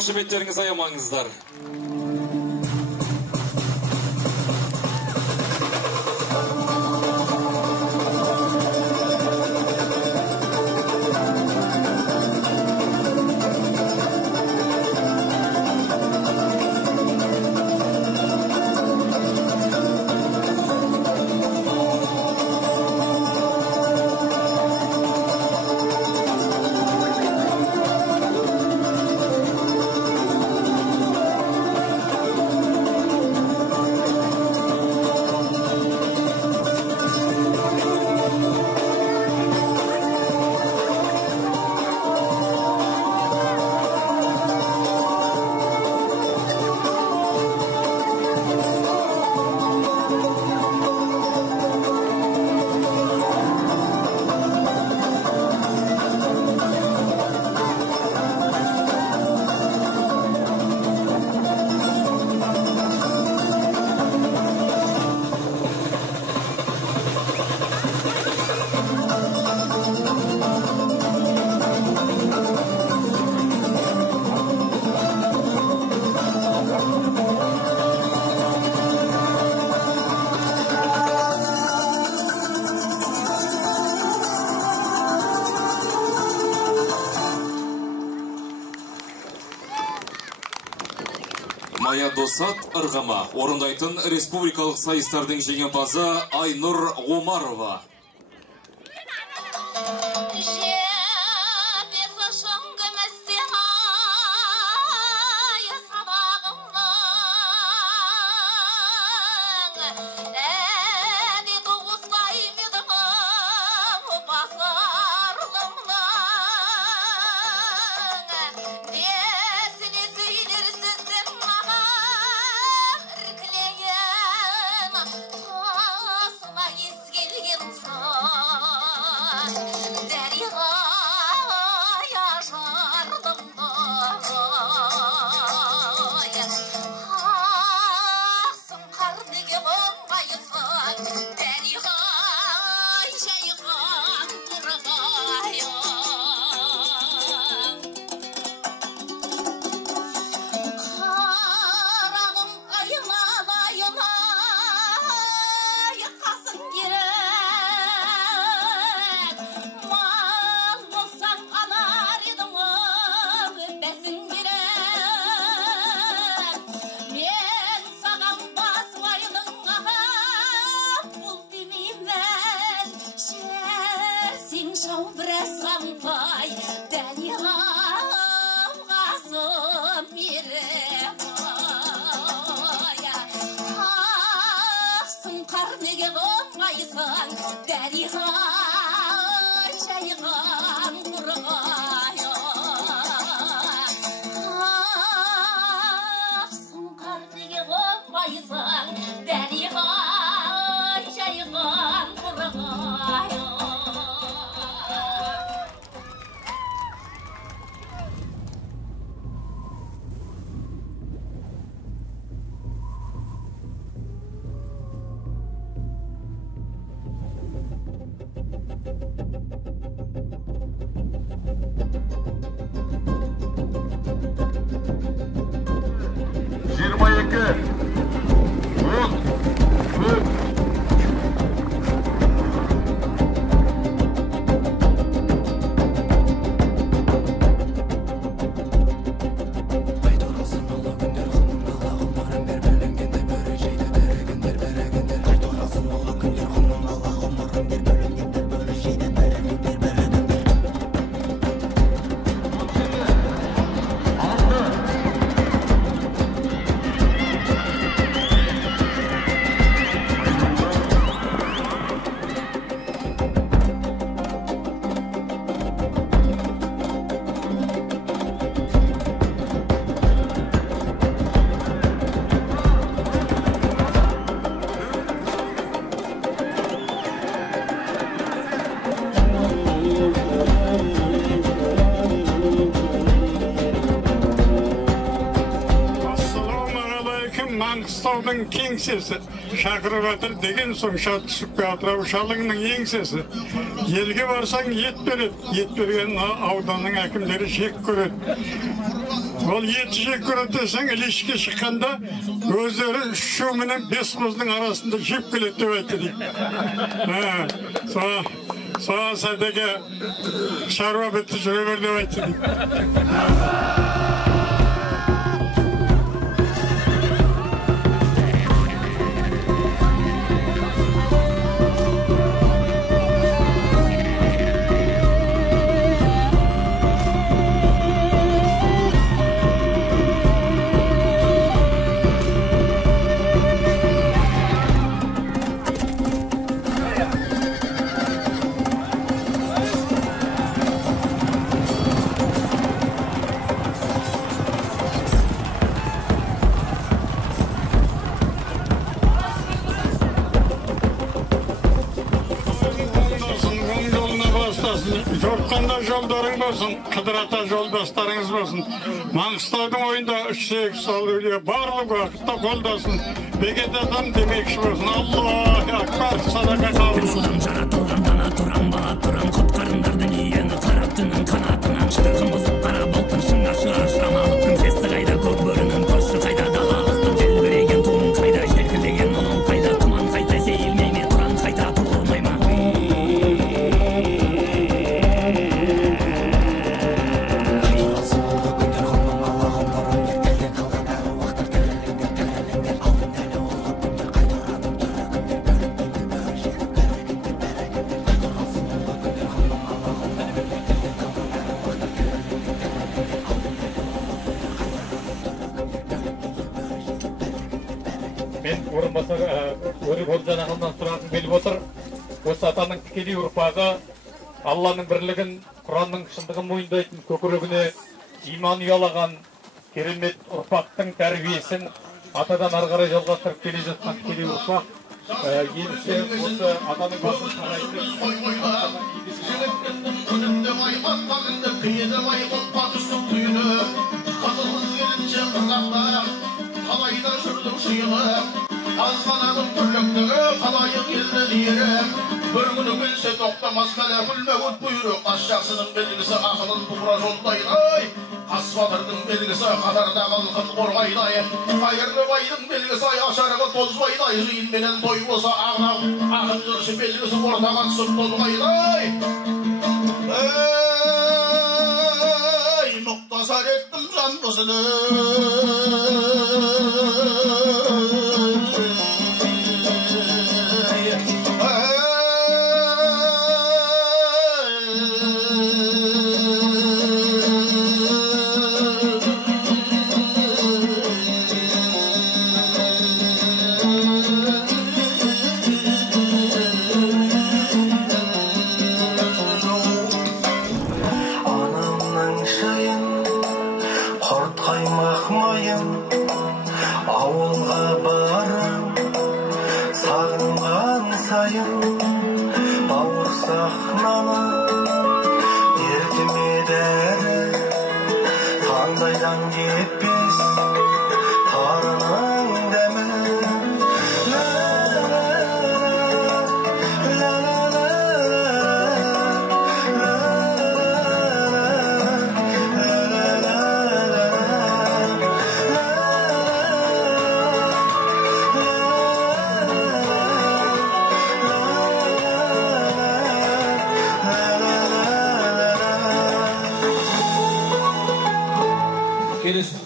Қошеметтеріңіз аямаңыздар. Мая Досат ырғама орындайтын республикалық сайыстардың жеңімпазы Айнұр Омарова. Mangistau'nun kеңсесі шақырып жатыр деген соң шат түсіп Атырау шалығының еңсесі. Елге барсаң ет береді, ет берген ауданның әкімдері жек көреді. Ол ет жек көреді десең, ілешке шыққанда өздері 3 менен 5 мұздың арасында жеп келеді деп айтты дейді. Соған сәдеге шаруа бітті жүре бер деп айтты дейді. Жортқанда жолдарың болсын, қыдырата жолдастарыңыз болсын. Маңғыстаудың ойында 3-8 салу барлық уақытта қолдасын. Бекет адам демекші болсын. Аллах акбар, садақа қабыл. Судан жаратылған дана тұран бала тұран құтқарындардың иені қарап түннің қанатынан шырқын бұзып қара болтын шыңға шырамалықтың сесті қайда көк бөрінің көші қайда далалықтың желбіреген туын қайда желкілдеген мұның қайда тұман қайта сейілмей ме тұран қайта тұрылмай ма Өрі Боржан ағамнан сұрағым келіп отыр. Осы атаның тікелей ұрпағы Алланың бірлігін, Құранның шындығын мойындайтын көкірегіне иман ұялаған керемет ұрпақтың тәрбиесін атадан ары қарай жалғастырып келе жатқан тікелей ұрпақ. Емші осы атаның басын Azmananın türlüktüğü kalayık ilde diyelim. Bir günü bilse toktamaz melekül mevut buyuruk. Aşağısının belgisi akılın tuğra joldayday. Asbatırdın belgisi kadarda kalkın korgayday. Hayırlı baydın belgisi aşarığı tozbayday. Züğünmenen toy olsa ağlam. Akın jırşı belgisi ortağın süt tozbayday. Ey muktasar ettim canlısını.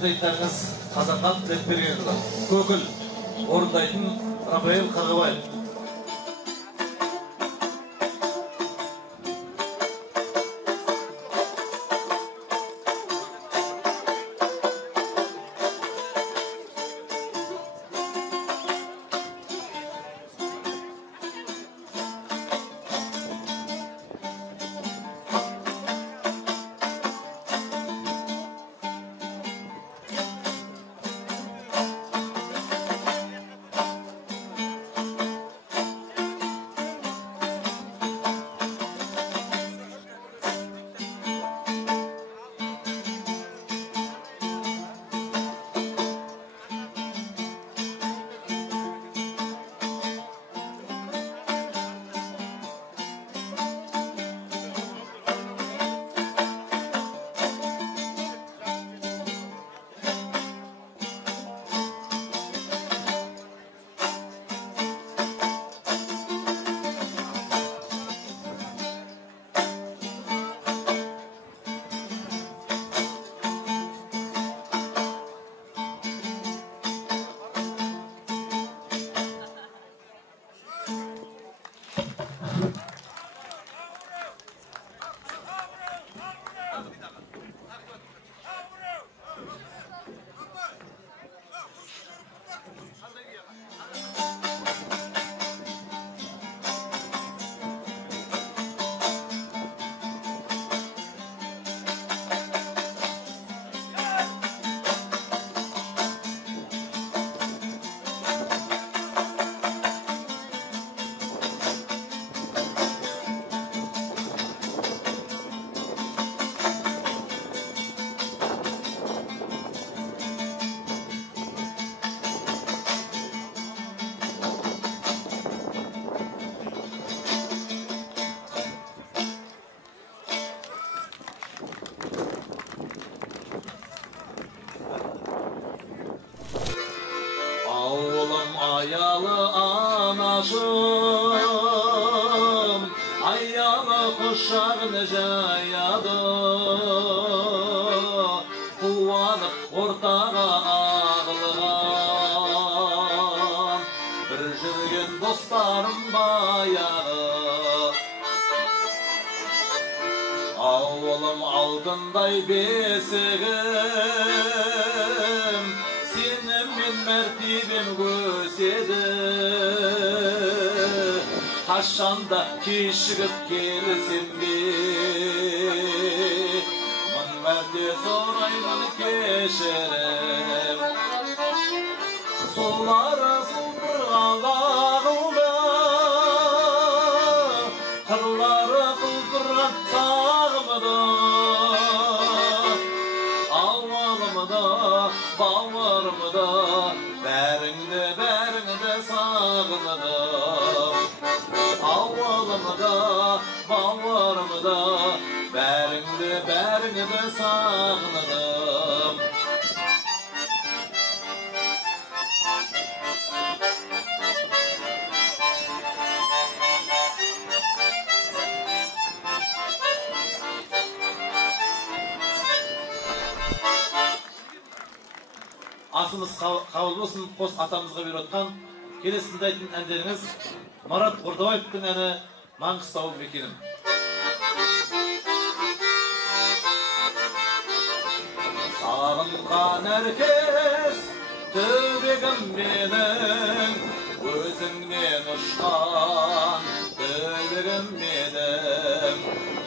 Тыңдайтындарыңыз Қазанған Тілепбергенұлы, Көкіл, орындайтын Рафаэл Қағыбаев. Ayalı anacım, ayalı kuşağını jayadı. Kuvanıp ortağa ağılgan, bir жүрген dostlarım bayağı. Oğlum altınday besigim, senin men mertebem gösedi. Kaşanda kişigip gelsin be, min merte sorayman keşerim. Sollara soldurgan ağılda, kırları kıldırgan sağımda. Avvalımda, bağlarımda, bäriňde sağladım. Avvalımda, bağlarımda, bäriňde sağladım. Asımız kabul olsun, қос атамызға беріп отқан келесінде айтын әндеріңіз Марат Ордабаевтың әні Маңғыстау мекенім. Сағынған әркес төбегім менің, өзіңнен ұшқан төбегім менің.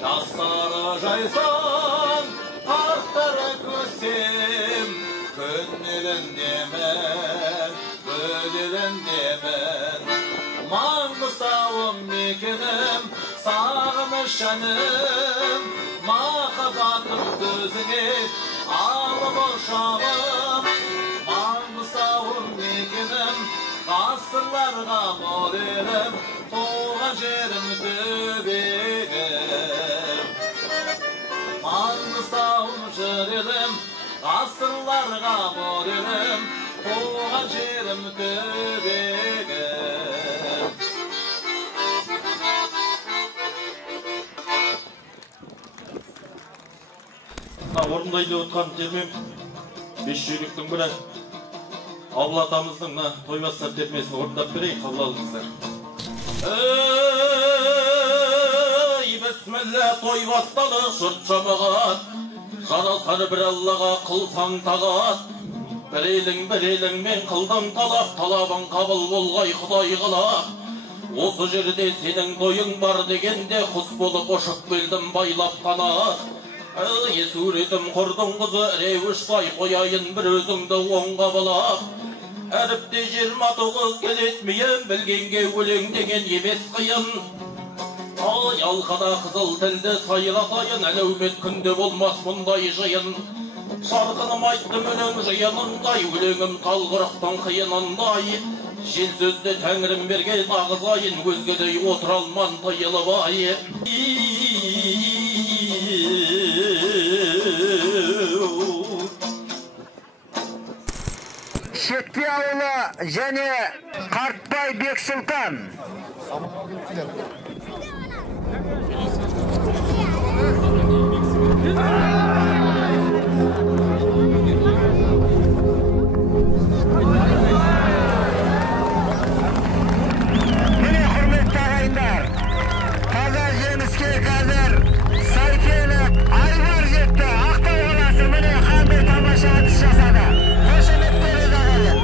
Жастары жайсан, қарттары көсем, Könlün demen, gönlün demen. Mangıstavım mekenim, sağınış anım, makabatım gözüne, alıp uşağım. Mangıstavım mekenim, kasırlarga molerim, tuğan jerim töbegim. Mangıstavım jerim, asırlarga morelim, tuğan jerim töbegim. Орындайлы отқан термем, беш жүйріктің бірі, Абыл атамыздың тойбастар термесін орындап берейік, қабыл алыңыздар. Ey, бісміллә тойбасталы жұрт жамағат, Жарасар бір Аллаға қылсаң тағат. Bir елің мен қылдым талап, талабың қабыл болғай Құдай қалап. Осы жерде сенің тойың бар дегенде, құс болып ұшып келдім байлап қанат. Суретім құрдың қызы Реуішбай, қояйын бір өзіңді оңға балап. Әріпте 29 келетмейім, білгенге өлең деген емес қиын. Ай, алқада қызыл тілді сайлатайын, әлеумет күнде болмас мұндай жиын. Шарқыным айттым өлең жиынындай, өлеңім талғырықтың қиынындай. Жел сөзді тәңірім берген ағызайын, өзгедей отыралман тыйылып ай. Шетпе ауылы және Қартбай Бексұлтан. Міне құрметті ағайындар, таза жеңіске қазір Сайкені Айбар жетті. Ақтау қаласы міне қандай тамаша атыс жасады. Қошеметтеріңіз ағайын.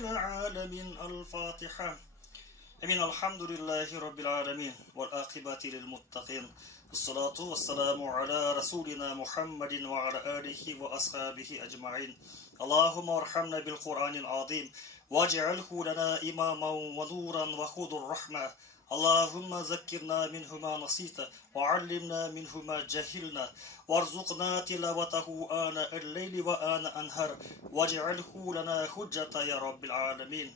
العالمين. الفاتحة. أمين. الحمد لله رب العالمين والعاقبة للمتقين. الصلاة والسلام على رسولنا محمد وعلى آله وأصحابه أجمعين. اللهم ارحمنا بالقرآن العظيم واجعله لنا إماما ونورا وهدى الرحمة. اللهم ذكرنا منه ما نسيت وعلمنا منه ما جهلنا وارزقنا تلاوته آناء الليل وآناء النهار واجعله لنا حجة يا رب العالمين.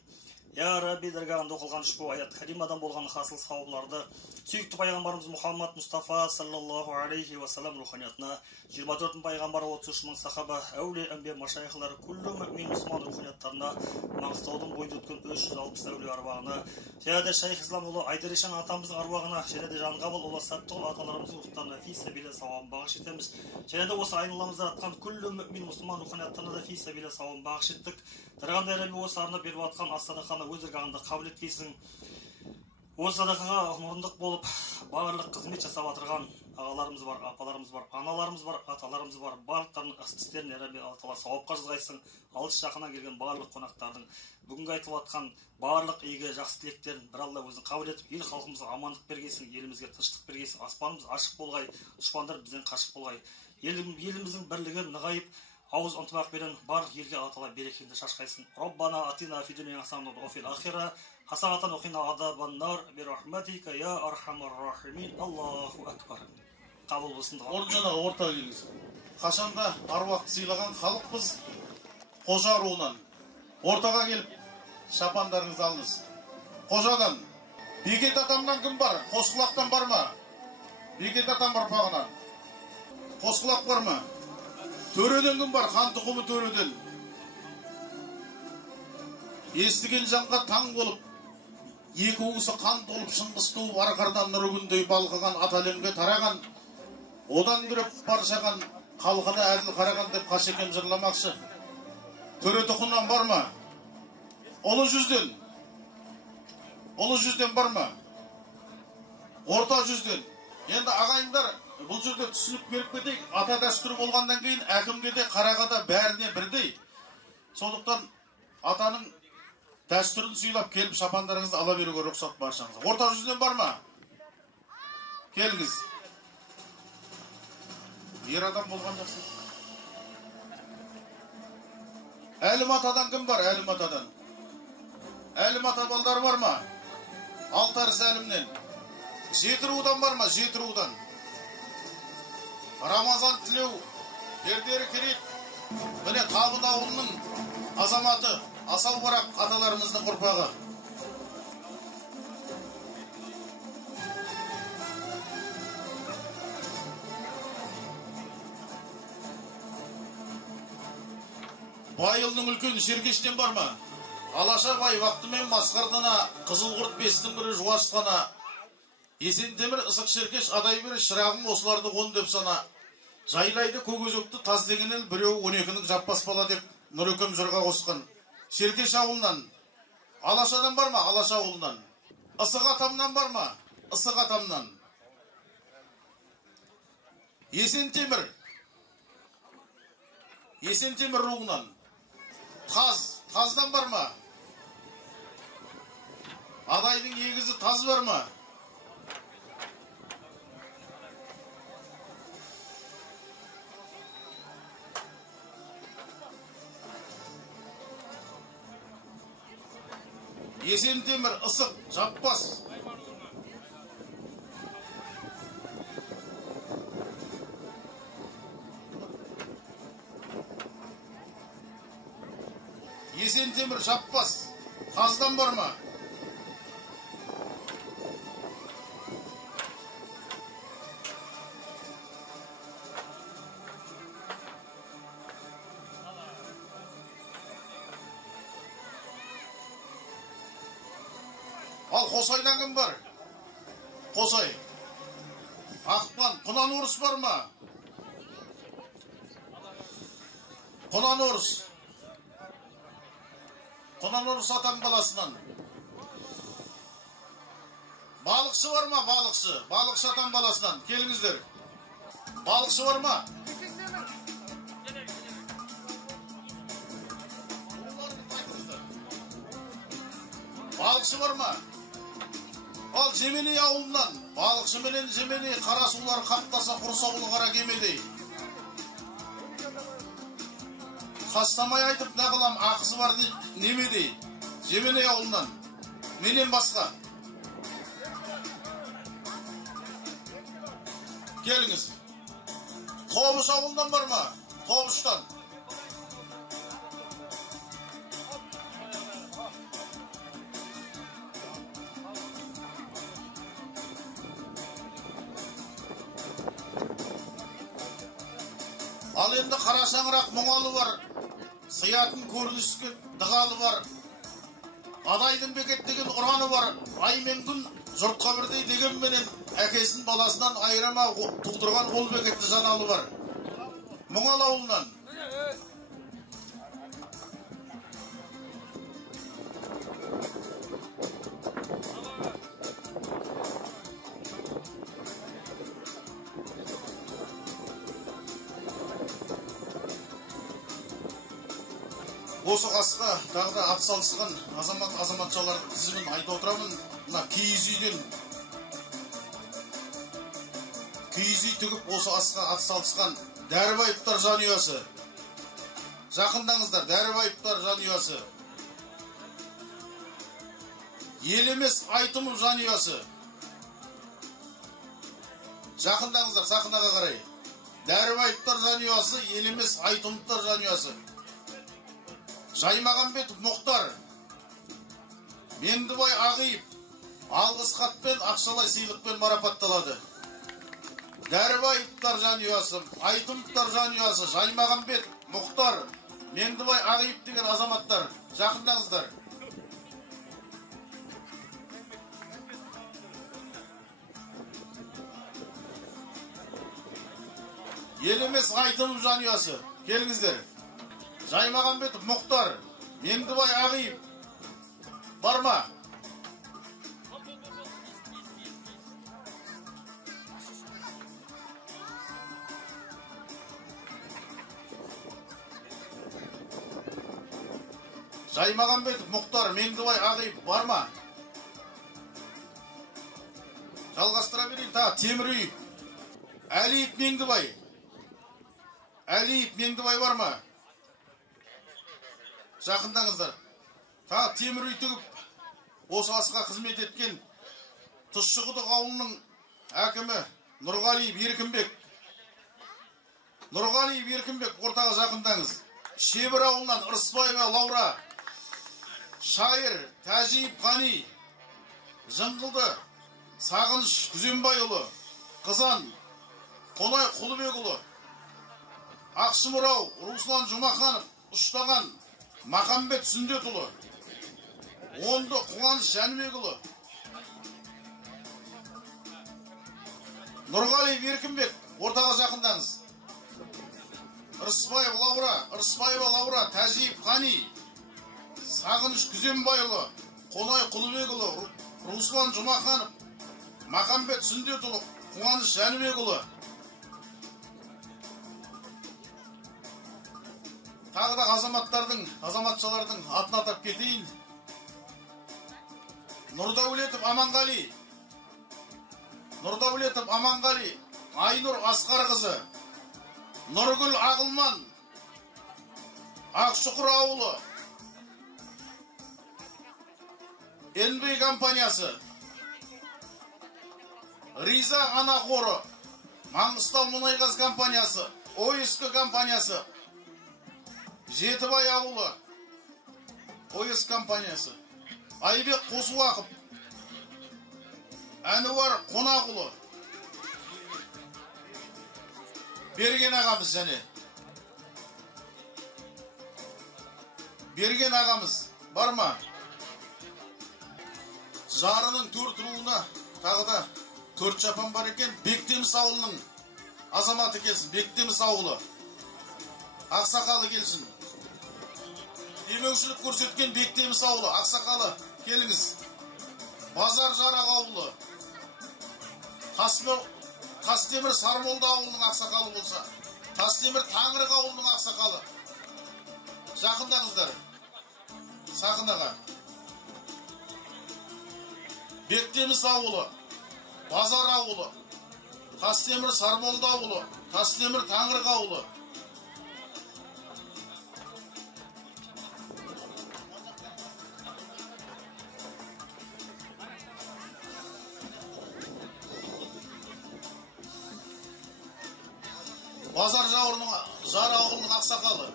Ya Rabbi dergahında okulan şu ayet kalimadan bolgan hasıl savablarda süykті пайғамбарымыз Muhammed Mustafa sallallahu aleyhi ve sellem ruhaniyatına 24 пайғамбар 33 мың сахаба әулие әмбе машайхлар күллі mümin Müslüman ruhaniyatlarına Mangıstаудың бойында өткен 360 әулие арбағына және де Шайх Ислам ұлы Айдар-ишан атамыздың арбағына және де Жанғабыл ұлы Сәттіғұл аталарымыздың рухтарына фи сабиле сауабын бағыш етеміз. Және де осы айналамызда атқан күллі mümin Müslüman ruhaniyатlarына да фи сабиле сауабын бағыш еттік. Дарғандай Рәбби осы арнап беріп атқан ас-садақаны өз ырғағында қабыл еткейсің. Осы садақаға мұрындық болып барлық қызмет жасап отырған ағаларымыз бар, апаларымыз бар, аналарымыз бар, аталарымыз бар. Барлықтарының істеріне Рәбби Алла сауапқа жазғайсың. Алыс жақыннан келген барлық қонақтардың бүгінгі айтылып жатқан барлық игі жақсы тілектерін бір Алла өзің қабыл етіп, ел халқымызға амандық бергейсің, елімізге тыныштық бергейсің. Аспанымыз ашық болғай, дұшпандар бізден қашық болғай. Еліміздің бірлігі нығайып, ауыз ынтымақ берен барлық елге Алла берекеңді шашқайсын. Роббана атина фи дуния хасанатан ва фил ахира хасанатан ва қина азабан нар бирахматика я архамар рахимин. Аллаху акбар. Қабыл болсын. Орнына орта келіңіз. Қашанда аруақты сыйлаған халықпыз. Қожа руынан ортаға келіп шапандарыңызды алыңыз. Қожадан Бекет атамнан кім бар? Қосқұлақтан бар ма? Бекет атам ұрпағынан Қосқұлақ бар ма? Төреден кім бар? Хан тұқымы төреден. Естіген жанға таң болып, екі уысы қан толып шыңғыс туып арқардан нұры күндей балқыған аталемге тараған, одан күреп паршаған, халқына әділ қараған деп Қашекем жырламақшы. Төре тұқымнан бар ма? Ұлы жүзден бар ма? Орта жүзден. Енді ағайындар, бұл жерде түсініп беріп кетейік, ата дәстүрі болғандан кейін әкімге де қараға да бәріне бірдей. Сондықтан атаның дәстүрін сыйлап келіп шапандарыңызды ала беруге рұқсат баршаңызға. Орта жүзден бар ма? Келіңіз. Ер адам болған жақсы. Әлім атадан кім бар? Әлім атадан. Әлім ата балдар бар ма? Алтарыс әлімнен. Жеті рудан бар ма? Жеті рудан. Рамазан тілеу, Бердері Керек, міне Табын ауылының азаматы, Асау Барақ аталарымыздың ұрпағы. Байылының үлкен Шергештен бар ма? Алаша бай вақтымен Масқардана, Қызылқұрт бестің бірі Жуашқана, Есентемір ысық Шеркеш адай бірі шырағым осыларды он деп сана. Жайлайды көкөзекті таз деген ел біреу 12-нің жаппас бала деп Нұрекем жырға қосқан. Шеркеш ауылынан, Алашадан бар ма? Алаша ауылынан. Ысық атамнан бар ма? Ысық атамнан. Есентемір руынан. Таздан бар ма? Адайдың егізі Таз бар ма? Есентемір, Ысық, Жаппас. Есентемір, Жаппас. Қаздан бар ма? Ал Қосайдан кім бар? Қосай. Ақпан, Құнан орыс бар ма? Құнан орыс. Құнан орыс атам баласынан. Балықшы бар ма? Балықшы. Балықшы атам баласынан. Келіңіздер. Балықшы бар ма? балықшы бар ма? Ал Жемени ауылынан балықшы менен Жемени қара сулар қаптаса құрсаулы қара кемедей. Қастамай айтып не қылам, ақысы бар немедей. Жемени ауылынан менен басқа. Келіңіз. Тобыш ауылынан бар ма? Тобыштан. Ал енді қара шаңырақ мұңалы бар, сиятын көрініске дығалы бар, адайдың бекеттеген ұраны бар, ай мен күн жұртқа бірдей дегенменен әкесін баласынан айырама туғдырған ол бекетті жаналы бар. Мұңалы ауылынан. Осы қасқа тағы да атсалысқан азаматшалар тізімін айта отырамын. Мына киіз үй тігіп осы қасқа атсалысқан Дәрібаевтар жанұясы. Жақындаңыздар, Дәрібаевтар жанұясы. Елемес Айтымов жанұясы. Жақындаңыздар, сахнаға қарай. Дәрібаевтар жанұясы, Елемес Айтымовтар жанұясы. Жаймағамбетов Мұхтар, Меңдібай Ағиып, алғыс хатпен ақшалай сыйлықпен марапатталады. Дәрібаевтар жанұясы, Айтымовтар жанұясы, Жаймағамбетов Мұхтар, Меңдібай Ағиып деген азаматтар, жақындаңыздар. Елемес Айтымов жанұясы, келіңіздер. Жаймағамбетов Мұхтар, Меңдібай Ағиып бар ма? Жаймағамбетов Мұхтар, Меңдібай Ағиып бар ма? Жалғастыра берейін. Темір үй. Әлиев Меңдібай. Әлиев Меңдібай бар ма? Жақындаңыздар. Темір үй тігіп, осы асқа қызмет еткен Тұщықұдық ауылының әкімі Нұрғалиев Еркінбек. Нұрғалиев Еркінбек, ортаға жақындаңыз. Шебір ауылынан Ырысбаева Лаура, шайыр Тәжиев Қани, Жыңғылды Сағыныш Күзембайұлы, Қызан Қонай Құлыбекұлы, Ақшымырау Руслан Жұмаханов, Ұштаған Махамбет Сүндетұлы, Онды Қуаныш Жәнібекұлы, Нұрғалиев Еркінбек, ортаға жақындаңыз. Ырысбаева Лаура, Тәжиев Қани, Сағыныш Күзембайұлы, Қонай Құлыбекұлы, Руслан Жұмаханов, Махамбет Сүндетұлы, Қуаныш Жәнібекұлы. Тағы да азаматшалардың атын атап кетейін. Нұрдәулетов Аманғали, Айнұр Асқарқызы, Нұргүл Ағылман, Ақшұқыр ауылы, НБ компаниясы, Риза Анақоры, Маңғыстау Мұнайгаз компаниясы, ОСК компаниясы, Жетібай ауылы, ОСК компаниясы, Айбек Қосуақып, Әнуар Қонақұлы, Берген ағамыз және. Берген ағамыз бар ма? Жарының төрт руына тағы да 4 жапан бар екен. Бектеміс ауылының азаматы келсін. Бектеміс ауылы. Ақсақалы келсін. Демеушілік көрсеткен Бектеміс ауылы. Ақсақалы келіңіз. Базар Жарақ ауылы. Тастемір Сармолда ауылының ақсақалы болса. Тастемір Таңырық ауылының ақсақалы. Жақындаңыздар. Сақынаға. Бектеміс ауылы, Базар ауылы, Тастемір Сармолда ауылы, Тастемір Таңырық ауылы. Базар жар ауылының ақсақалы.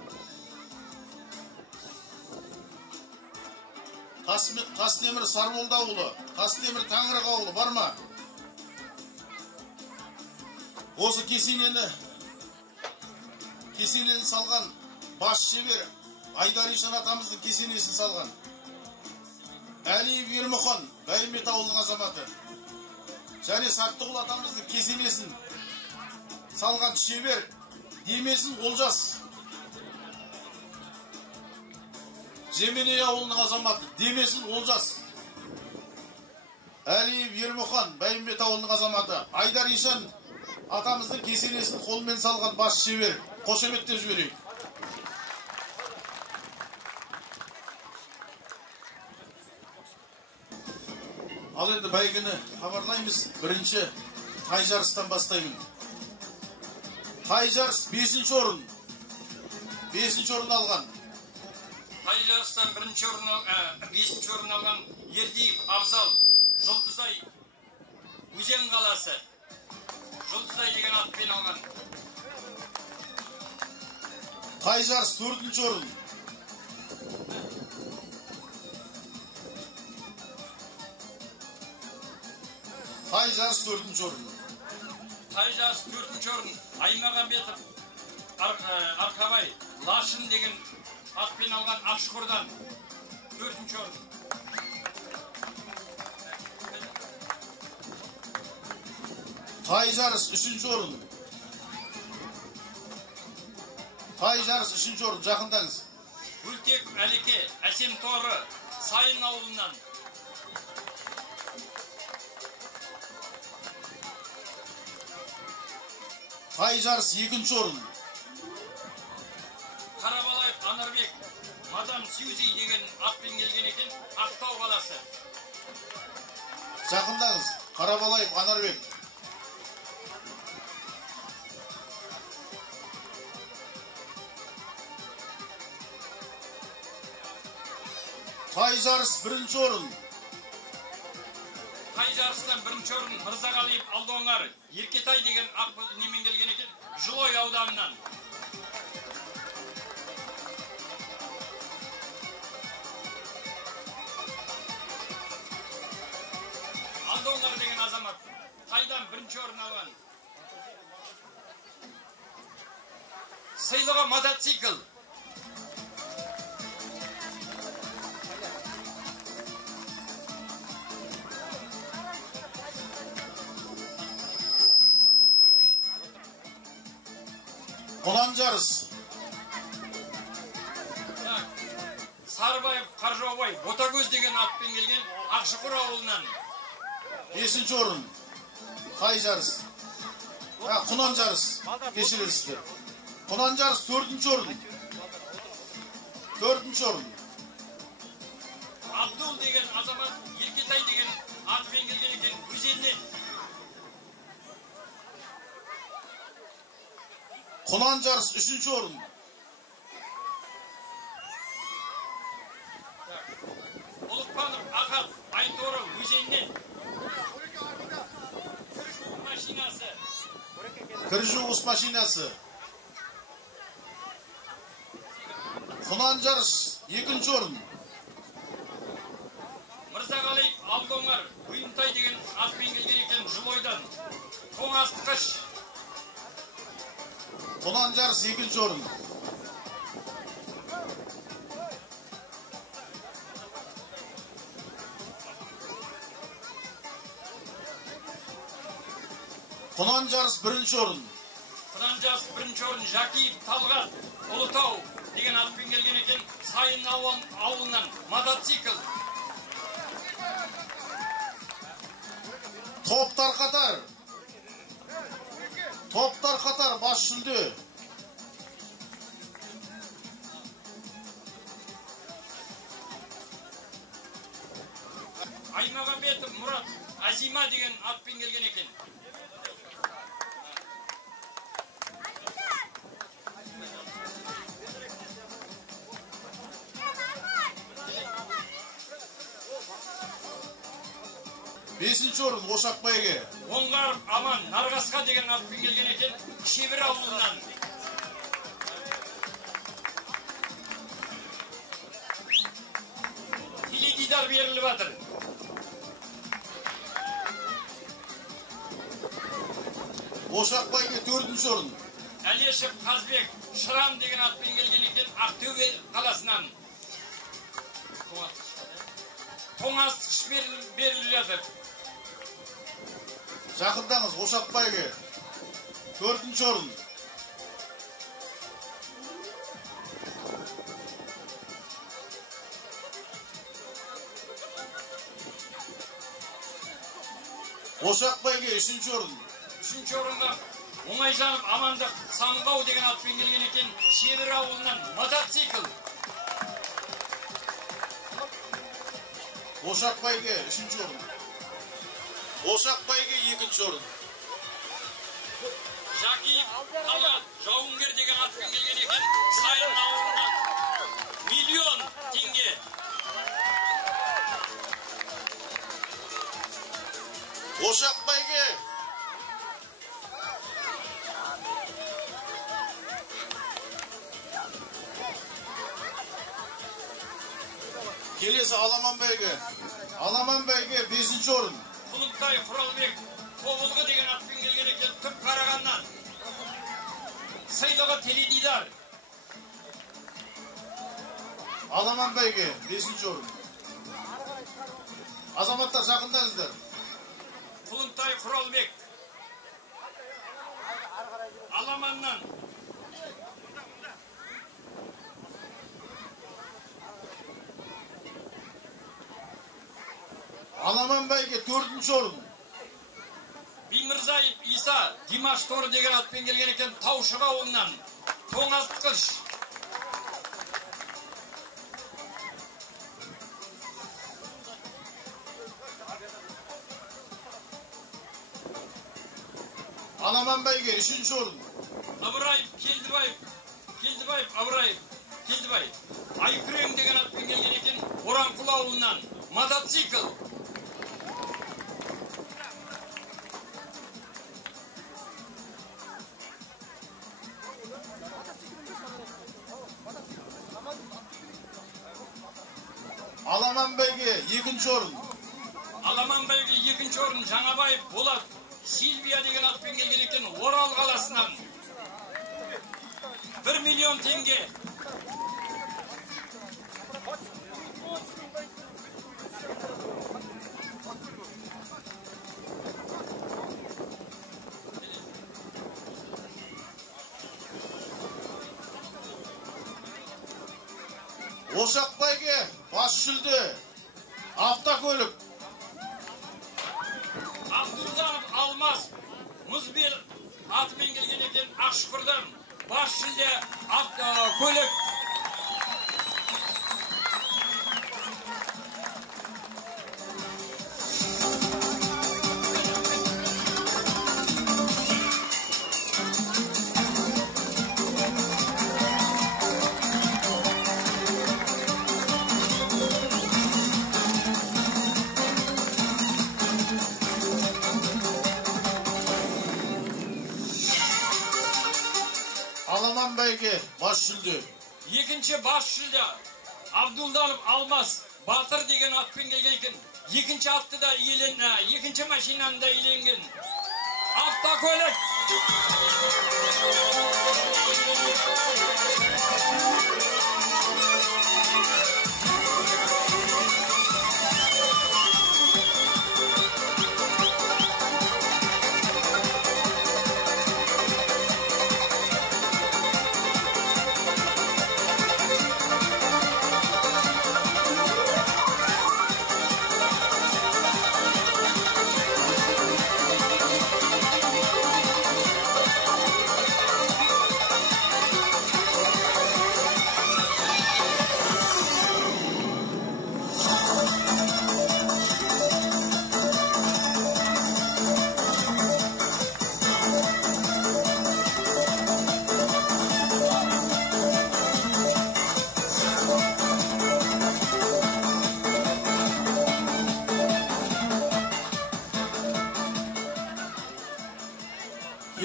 Тастемір Сармолда ауылы, Тастемір Таңырық ауылы бар ма? Осы кесенені салған бас шебер Айдар Ишан атамыздың кесенесін салған Әлиев Ермұхан Бәйімбет ауылының азаматы. Және Саттығұл атамыздың кесенесін салған шебер Демесін Олжас Жеменей ауылының азаматы Демесін Олжас. Әлиев Ермұхан Бәйімбет ауылының азаматы. Айдар Ишан атамыздың кесенесін қолмен салған бас шебер. Қошеметтеп жіберейік. Ал енді бәйгені хабарлаймыз. Бірінші тай жарыстан бастаймын. Тай жарыс 5-ші орын. 5-ші орын алған. Тай жарыстан 5-ші орын алған Ердиев Абзал Жұлдызай Өзен қаласы. Жұлдызай деген атпен алған. Тай жарыс 4-ші орын. Тай жарыс 4-ші орын. Тай жарыс 4-ші орын. Аймағамбетов Арқабай Лашын деген атпен алған Ақшұқырдан 4-ші орын. Тай жарыс 3-ші орын. Тай жарыс 3-ші орын. Жақындаңыз. Гүлтек Әлеке Әсем Торы Сайын ауылынан. Тай жарыс 2-ші орын. Қарабалаев Анарбек Мадам Сьюзи деген атпен келген екен, Ақтау қаласы. Жақындаңыз. Қарабалаев Анарбек. Тай жарыс 1-ші орын. Тай жарыстан 1-ші орын Мырзағалиев Алдоңғар Еркетай деген немен келген екен, Жылой ауданынан. Алдоңғар деген азамат Тайдан 1-ші орын алған. Сыйлығы мотоцикл. Құлан жарыс. Сарыбаев Қаржаубай Ботагөз деген атпен келген Ақшұқыр ауылынан. 5-ші орын. Тай жарыс. Құнан жарыс. Кешірерсіздер. Құнан жарыс 4-ші орын. 4-ші орын. Абдул деген азамат Еркетай деген атпен келген екен Өзеннен. Құнан жарыс 3-ші орын. Ұлықпанов Ахат Айторы Өзеннен. Кіржу ұс машинасы. Құнан жарыс 2-ші орын. Мырзағалиев Алдоңғар Бұйымтай деген атпен келген екен Жылойдан. Тоңастықыш. Құнан жарыс 2-ші орын. Құнан жарыс 1-ші орын. Құнан жарыс 1-ші орын Жакиев Талғат Ұлытау деген атпен келген екен Сайын ауылынан мотоцикл. Топтар қатар. Топтар қатар бас жүлде. Аймағамбетов Мұрат Азима деген атпен келген екен. Бесінші орын Ошақ бәйге. Оңғаров Аман Нарғасқа деген атпен келген екен, Шебір ауылынан. Теледидар беріліп жатыр. Ошақ бәйге 4-ші орын. Әлешев Қазбек Шырам деген атпен келген екен, Ақтөбе қаласынан. Тоңазтқыш беріліп жатыр. Жақындаңыз, Ошақ бәйге 4-ші орын. Ошақ бәйге 3-ші орын. 3-ші орынға Оңайжанов Амандық Самғау деген атпен келген екен, Шебір ауылынан мотоцикл. Ошақ бәйге 3-ші орын. Ошақ бәйге 2-ші орын. Жакиев Талғат Жауынгер деген атпен келген екен, Сайын ауылынан миллион теңге. Ошақ бәйге. Келесі Аламан бәйге. Аламан бәйге 5-ші орын. Құлынтай Құралбек Тобылғы деген атпен келген екен, Түп Қарағаннан. Сыйлығы теледидар. Аламан бәйге 5-ші орын. Азаматтар жақындаңыздар. Құлынтай Құралбек Аламаннан. Аламан бәйге 4-ші орын. Бимырзаев Иса Димаш Торы деген атпен келген екен, Таушық ауылынан. Тоңазтқыш. Аламан бәйге 3-ші орын. Абыраев Келдібаев Абыраев Келдібаев. Айкүрең деген атпен келген екен, Оранқұл ауылынан. Мотоцикл. Аламан бәйге 2-ші орын. Аламан бәйге 2-ші орын Жаңабаев Болат Сильвия деген атпен келген екен, Орал қаласынан. 1 миллион теңге. Ошақ бәйге бас жүлде. Автокөлік. Абдулданов Алмаз Мұзбел атымен келген екен, Ақшұқырдан. Бас жүлде көлік. Аламан бәйге бас жүлде. 2-ші бас жүлде Абдулданов Алмаз Батыр деген атпен келген екен. 2-ші атты да иеленген, 2-ші машинаны да иеленген. Автокөлік.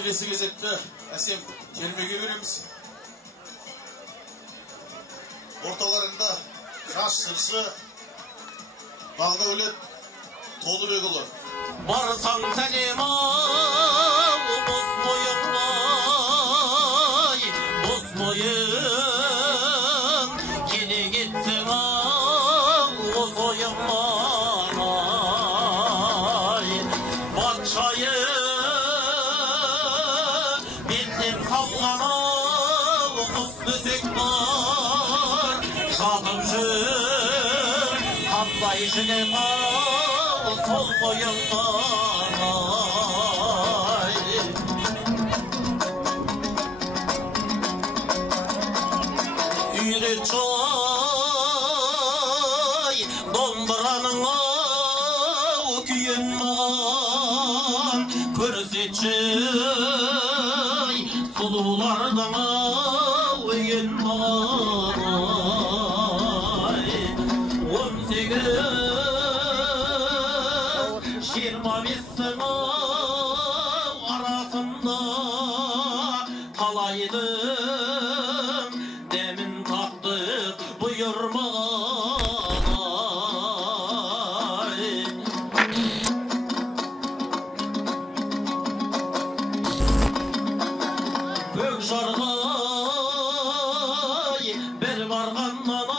келесі кезекті әсем термеге береміз. Орталарында жас жыршы Бағдәулет Толыбекұлы. Барсаң сәлем-ау, бос мойын, келе кетсең ау, бос ойын, батшайым, белден салған ау, құс төсек бар, жатып жүр, қандай жүнем ау, сол бойыңда. Үйретшай, домбыраның ау, күйін маған көрсетшай, сұлулардың ау, үйін маған. 18-25 арасында талайдың дәмін таттық бұйырмай. Көк жарғай бір барғаннан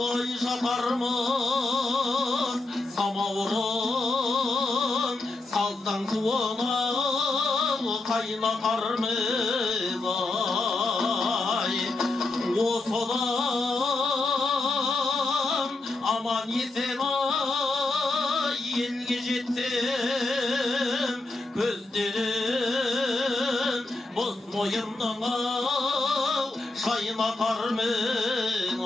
ой жатармыз, самаурын саздан суына қайнатармыз. Осыдан аман есен елге жетсем, көздерін боз мойынның шайнатармын.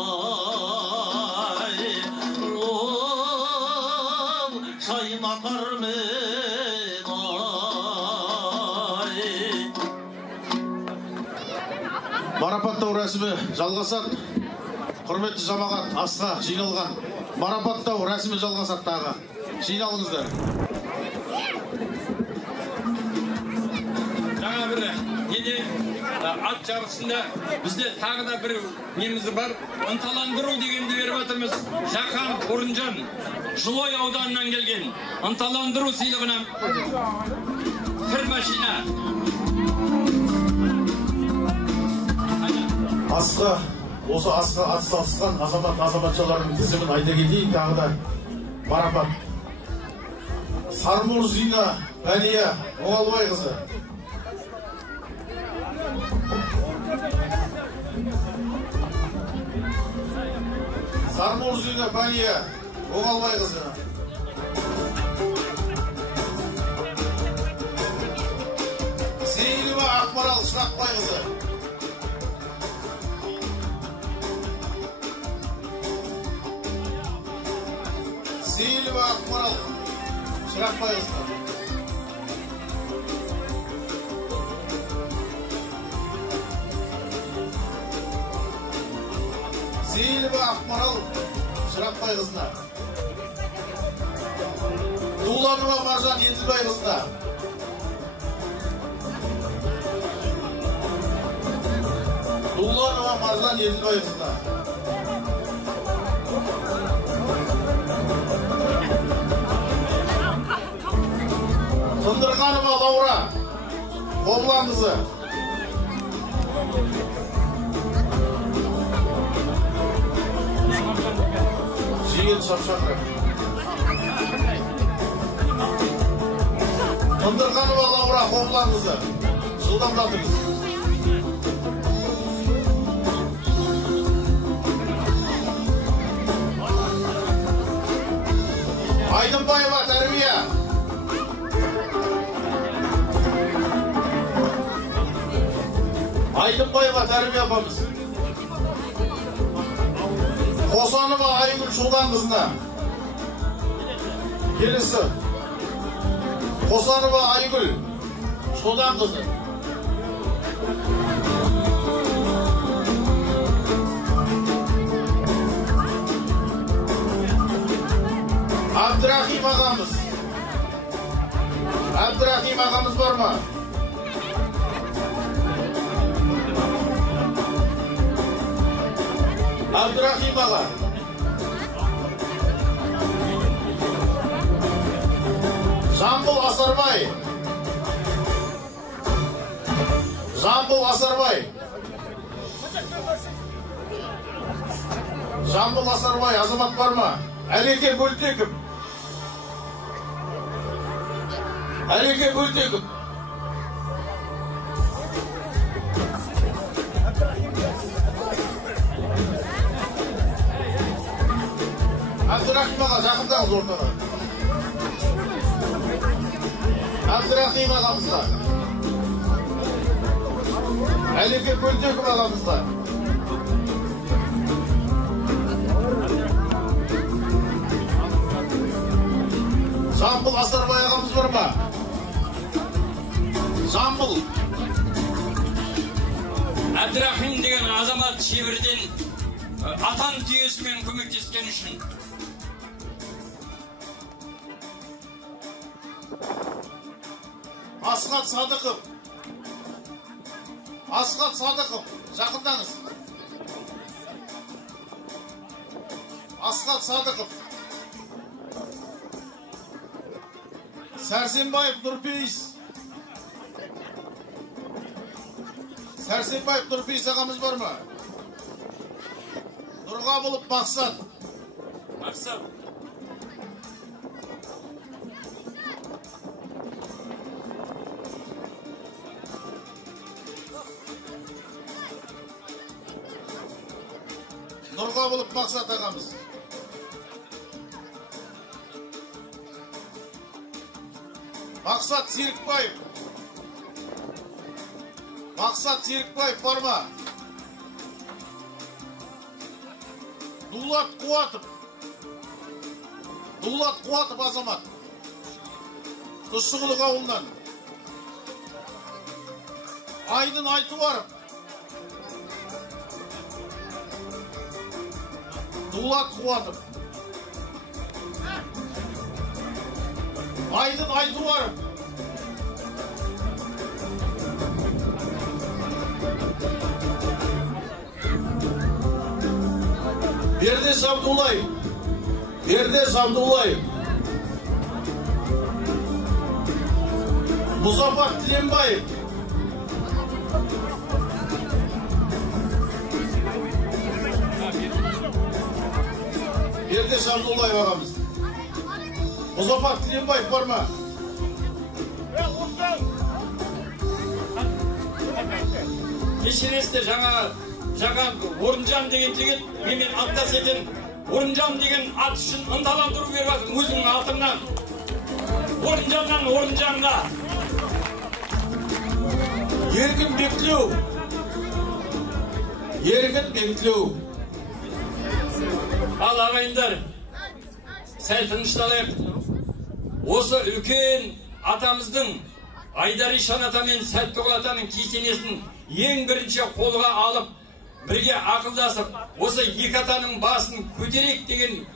Шайнатармын. Марапаттау рәсімі жалғасады. Құрметті жамағат, асқа жиналған. Марапаттау рәсімі жалғасады тағы. Жиналыңыздар. Жаңа бір ат жарысында бізде тағы да бір неміз бар. Ынталандыру дегенді беріп отырмыз. Жақан Орынжан Жылой ауданынан келген ынталандыру сыйлығына бір машина. Осы асқа атсалысқан азаматшалардың тізімін айта кетейін. Тағы да марапат. Сармурзина Бәлия Оғалбайқызы. Сармурзина Бәлия Оғалбайқызы. Сейілова Ақмарал Шырақбайқызы. Сейілова Ақмарал Шырақбайқызы. Сейілова Ақмарал Шырақбайқызына. Дуланова Маржан Еділбайқызына. Дуланова Маржан Еділбайқызына. Тұндырғанова Лаура Қобланқызы. Жиен Шапшақыров. Тұндырғанова Лаура Қобланқызы. Жылдамдатыңыз. Айдынбаева Тәрбия. Айдынбаева Тәрбия апамыз. Қосанова Айгүл Шолданқызына. Келесі. Қосанова Айгүл Шолданқызы. Абдрахим ағамыз. Абдрахим ағамыз бар ма? Абдрахим аға. Жамбыл Асарбай. Жамбыл Асарбай. Жамбыл Асарбай, азамат бар ма? Әлеке Бөлтеков. Әлеке Бөлтеков. Абдрахим аға, жақындаңыз ортаға. Абдрахим ағамызға. Әлеке Бөлтеков ағамызға. Жамбыл Асарбай ағамыз бар ма? Жамбыл. Әбдрахим деген азамат шебірден атан түйесімен көмектескен үшін. Асхат Садықов. Асхат Садықов. Жақындаңыз. Асхат Садықов. Сәрсенбаев Нұрпейіс. Сәрсенбаев Нұрпейіс ағамыз бар ма? Нұрғабылов Мақсат. Мақсат. Нұрғабылов Мақсат ағамыз. Мақсат Серікбаев. Мақсат Серікбаев бар ма? Дулат Қуатов. Дулат Қуатов азамат. Тұшығылық ауылынан. Айдын Айтуаров. Дулат Қуатов. Айдын Айтуаров. Бердес Абдулаев. Бердес Абдулаев. Музафар Тіленбаев. Бердес Абдулаев ағамыз. Музафар Тіленбаев бар ма? Кешіресте жаңа Орынжан деген жігіт менен аттас екен. Орынжан деген ат үшін ынталандыру беріп жатыр өзінің атымнан. Орынжаннан Орынжанға. Еркін Бектілеу. Еркін Бектілеу. Ал ағайындар, сәл тынышталайық. Осы үлкен атамыздың Айдар Ишан ата мен Сәттіғұл атаның кесенесін ең бірінші қолға алып, бірге ақылдасып, осы екі атаның басын көтерек деген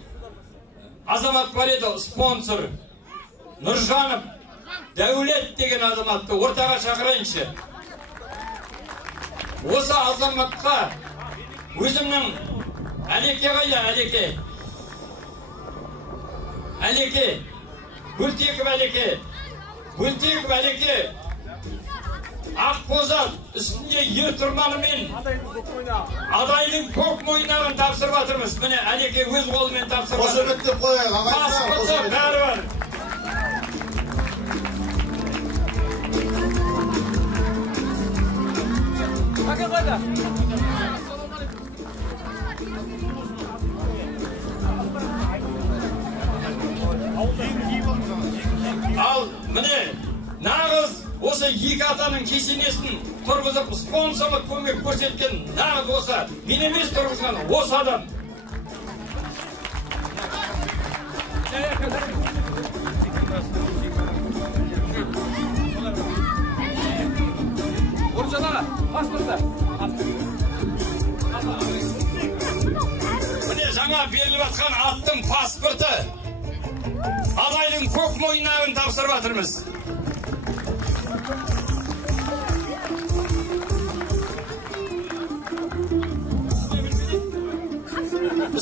азамат бар еді, спонсор. Нұржанов, Дәулет деген азаматты ортаға шақырайыншы. Осы азаматқа өзімнің Әлеке қайда, Әлеке? Әлеке, Бөлтеков Әлеке. Бөлтеков Әлеке. Ақбозат үстінде ер тұрманымен адайдың көк мойнағын тапсырып жатырмыз. Міне Әлеке өз қолымен тапсырып жатыр. Осы бітті қойайық, паспорты бәрі бар. Ал міне нағыз осы екі атаның кесенесін тұрғызып спонсорлық көмек көрсеткен нағыз осы мен емес тұрғызған осы адам. Оржанаға паспорты. Міне жаңа беріліп жатқан аттың паспорты. Адайдың көк мойнағын тапсырып жатырмыз.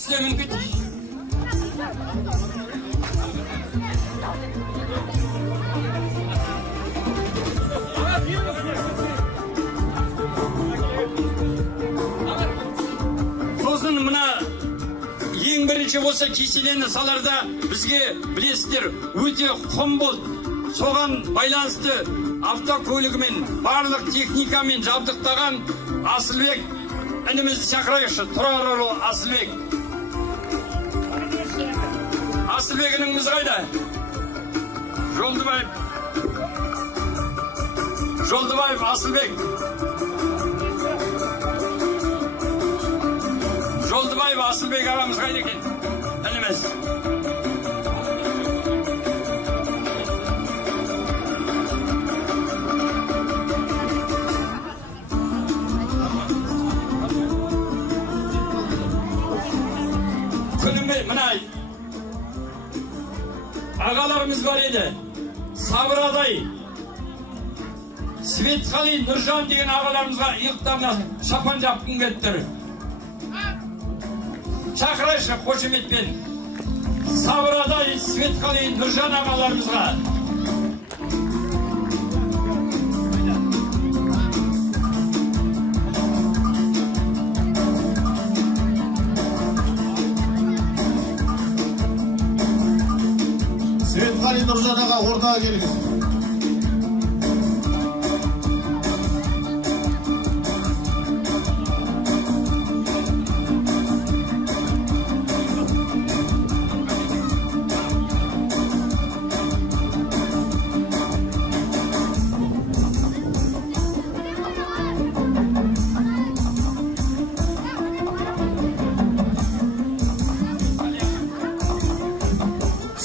Üstemin bitiş. Сосын мына ең бірінші осы кеселені саларда бізге білесіздер өте құм болды. Соған байланысты автокөлігімен барлық техникамен жабдықтаған Асылбек інімізді шақырайықшы. Тұрарұлы Асылбек. Асылбек ініміз қайда? Жолдыбаев Асылбек. Жолдыбаев Асылбек ағамыз қайда екен? Ініміз. Мына ағаларымыз бар еді. Сабырадай, Светқали, Нұржан деген ағаларымызға иықтарына шапан жапқын келіп тұр. Шақырайшы қошеметпен. Сабырадай, Светқали, Нұржан ағаларымызға. Светқали Нұржан аға ортаға келіңіз.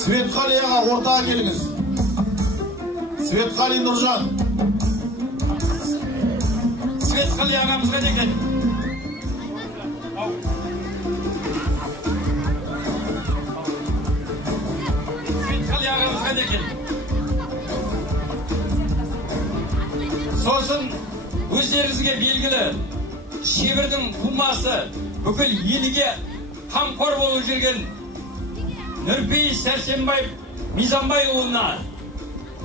Светқали аға ортаға келіңіз. Светқали Нұржан. Светқали ағамызға деген. Светқали ағамызға деген. Сосын өздеріңізге белгілі Шебірдің қумасы бүкіл елге қамқор болып жүрген Нұрпей Сәрсенбай Мизанбай ұлына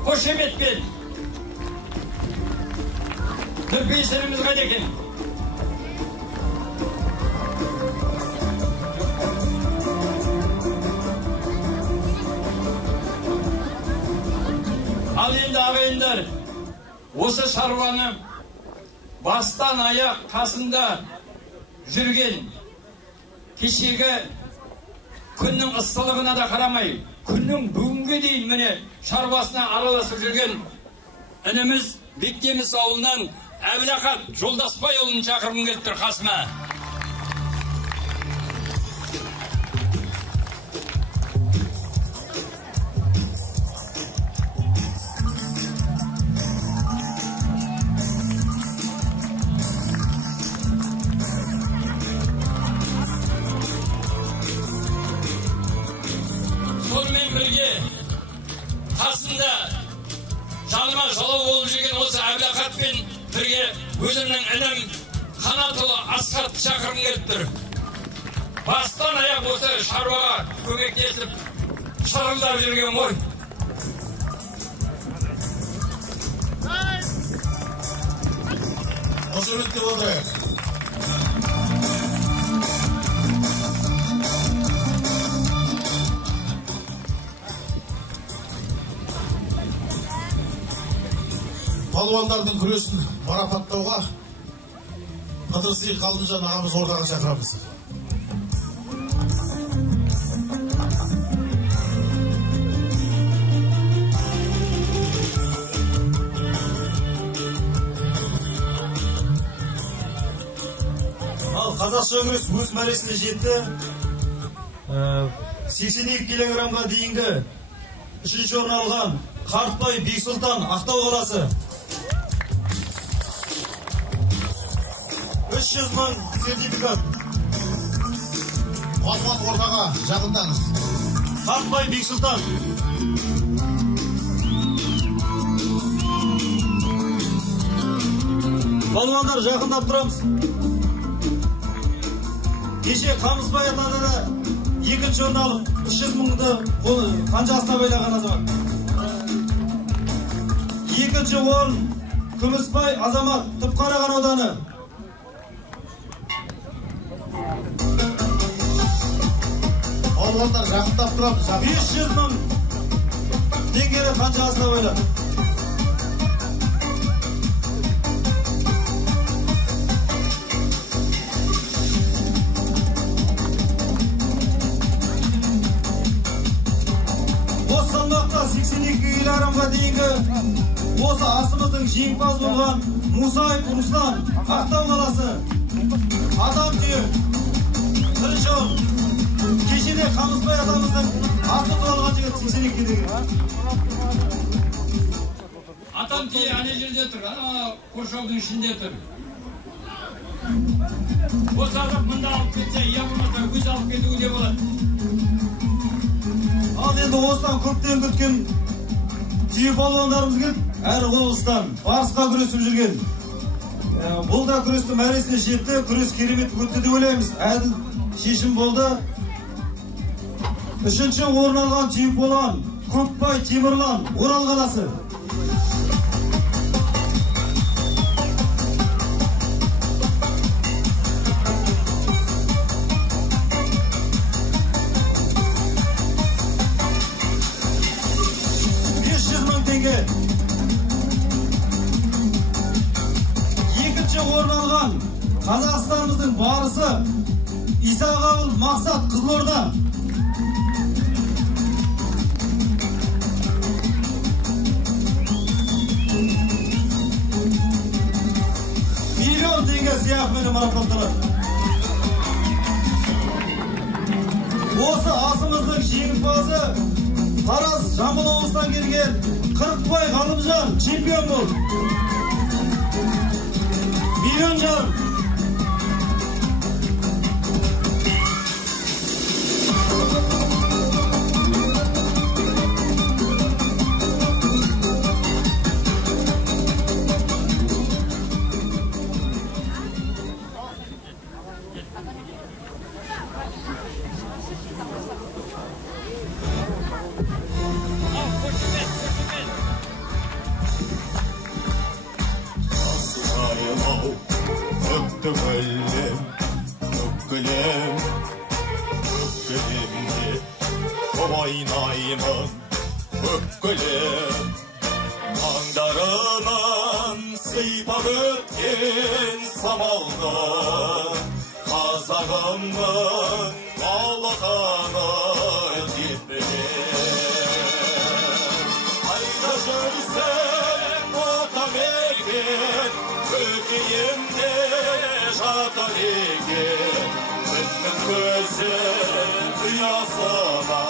қошеметпен. Нұрпей сеніміз қайда екен? Ал енді ағайындар, осы шаруаны бастан аяқ қасында жүрген кешегі күннің ыстылығына да қарамай, күннің бүгінге дейін міне шаруасына араласып жүрген ініміз Бектеміс ауылынан Әбілақат Жолдасбай ұлын шақырғым келіп тұр қасыма. Қасында жаныма жалау болып жүрген осы Әбілақатпен бірге өзімнің інім Қанатұлы Асқатты шақырғым келіп тұр. Бастан аяқ осы шаруаға көмектесіп шырылдап жүрген ғой. Қошеметте отырайық. Палуандардың күресін марапаттауға Қыдырсый Қалымжан ағамыз ортаға шақырамыз. Ал қазақша күрес өз мәресіне жетті. 82 килограммға дейінгі 3-ші орын алған Қартбай Бексұлтан, Ақтау қаласы. 300 мың сертификат. Осман ортаға жақындаңыз. Қартбай Бексұлтан. Балуандар жақындап тұрамыз. кеше Қамысбай атада да екінші орын алып 300 мыңды қанжасына байлаған азамат. Екінші орын Күмісбай Азамат, Түпқараған ауданы. Олғандар жақындап тұрады. 500 мың теңгені қанжасына байлады. Осы салмақта 82 килограммға дейінгі осы асымыздың жеңімпаз болған Мусаев Руслан, Ақтау қаласы. Адам түйе. Бірінші орын. Кешеде Қамысбай атамыздың асы алған жігіт 82 деген. Атам түйе ане жерде тұр, қоршаудың ішінде тұр. Осы адам мұнда алып кетсе, я болмаса өз алып кетуі де болады. Ал енді осыдан көптен күткен түйе палуандарымыз келіп, әр облыстан барысқа күресіп жүрген. Бұл да күресті мәресіне жетті, күрес керемет өтті деп ойлаймыз. Әділ шешім болды. Үшінші орын алған түйе палуан Көкбай Темірлан, Орал қаласы. Екінші орын алған Қазақстанымыздың барысы Исағабыл Мақсат, Қызылорда. Миллион теңге сыйақымен марапатталады. Осы асымыздың жеңімпазы Тараз, Жамбыл облысынан келген Қырықбай Ғалымжан чемпион болды. Миллион жарым. Ойнаймын өккілем таңдарынан сыйпап өткен самалды қазағымның алақаны теппелем қайда жүрсем отам екен көкейімде жатыр екен күннің көзі ұясына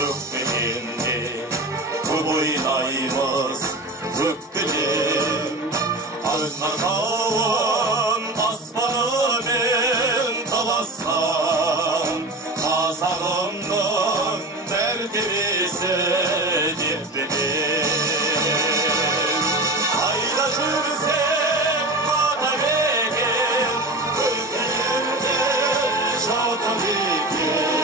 өкпелемде көп ойнаймыз өкпелем азған тауын аспанымен таласқан қазағымның мәртебесі деп білем қайда жүрсем қата бекен өкпелемде жатыр екен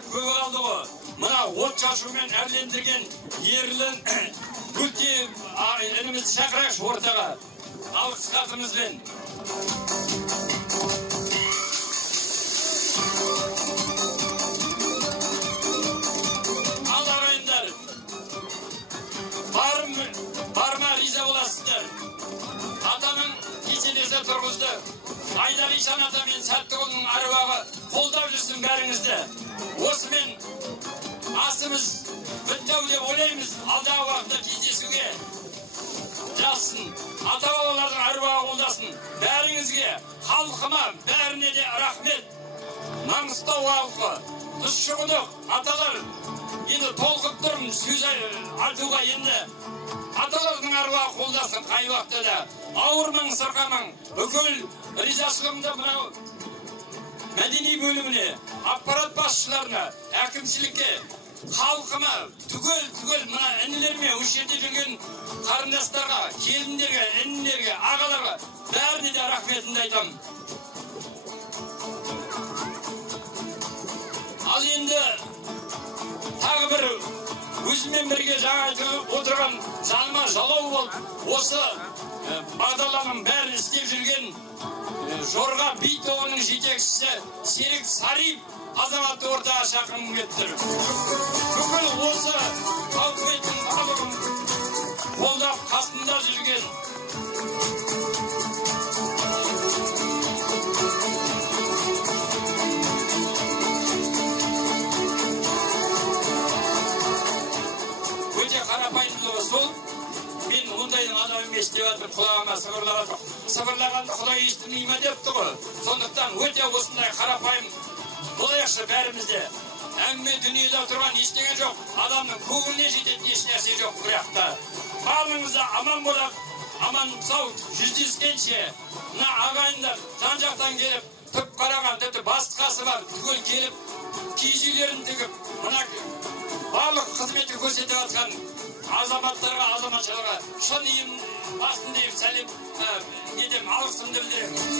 уақыт көбі қалды ғой. Мына от шашумен әрлендірген ерлін Гүлте інімізді шақырайықшы ортаға. Алғыс хатымызбен. Ал ағайындар, барма риза боласыздар. Атаның кесенесі тұрғызды. Айдар Ишан ата мен Сәттіғұлының аруағы қолдап жүрсін бәріңізді. Осымен асымыз бітті деп ойлаймыз. Алдағы уақытта кездесуге жазсын. Ата-бабалардың аруағы қолдасын. Бәріңізге, халқыма, бәріне де рахмет. Маңғыстау халқы, Тұщықұдық, аталар, енді толқып тұрмын сөз айтуға енді. Аталардың аруағы қолдасын қай уақытта да. Ауырмаң, сырқамаң, бүкіл ризашылығымды мынау мәдени бөліміне, аппарат басшыларына, әкімшілікке, халқыма, түгел мына інілеріме, осы жерде жүрген қарындастарға, келіндерге, інілерге, ағаларға бәріне де рахметімді айтамын. Ал енді тағы бір өзімен бірге жаңа айтып отырған жаныма жалау болып, осы бағдарламаның бәрін істеп жүрген Жорға би тобының жетекшісі Серік Сарip азаматты ортаға шақырғым келіп тұр. Бүкіл осы тауқыметтің барлығын қолдап қасында жүрген өте қарапайымдылығы сол. Мен мұндайдың адам емес деп атып, құлағыма сыбырлағанды Құдай естімей ме депті ғой. Сондықтан өте осындай қарапайым болайықшы бәрімізде. Әңгіме дүниеде тұрған ештеңе жоқ. Адамның көңіліне жететін ешнәрсе жоқ бұяқта. Барлығыңызда аман болып, аман сау жүздескенше, мына ағайындар жан-жақтан келіп, түп қараған, тіпті бастықасы бар, түгел келіп, киіз үйлерін тігіп, мына барлық қызметті көрсетіп жатқан азаматтарға, азаматшыларға шын басын дейіп сәлем едем, алғысымды білдіремін.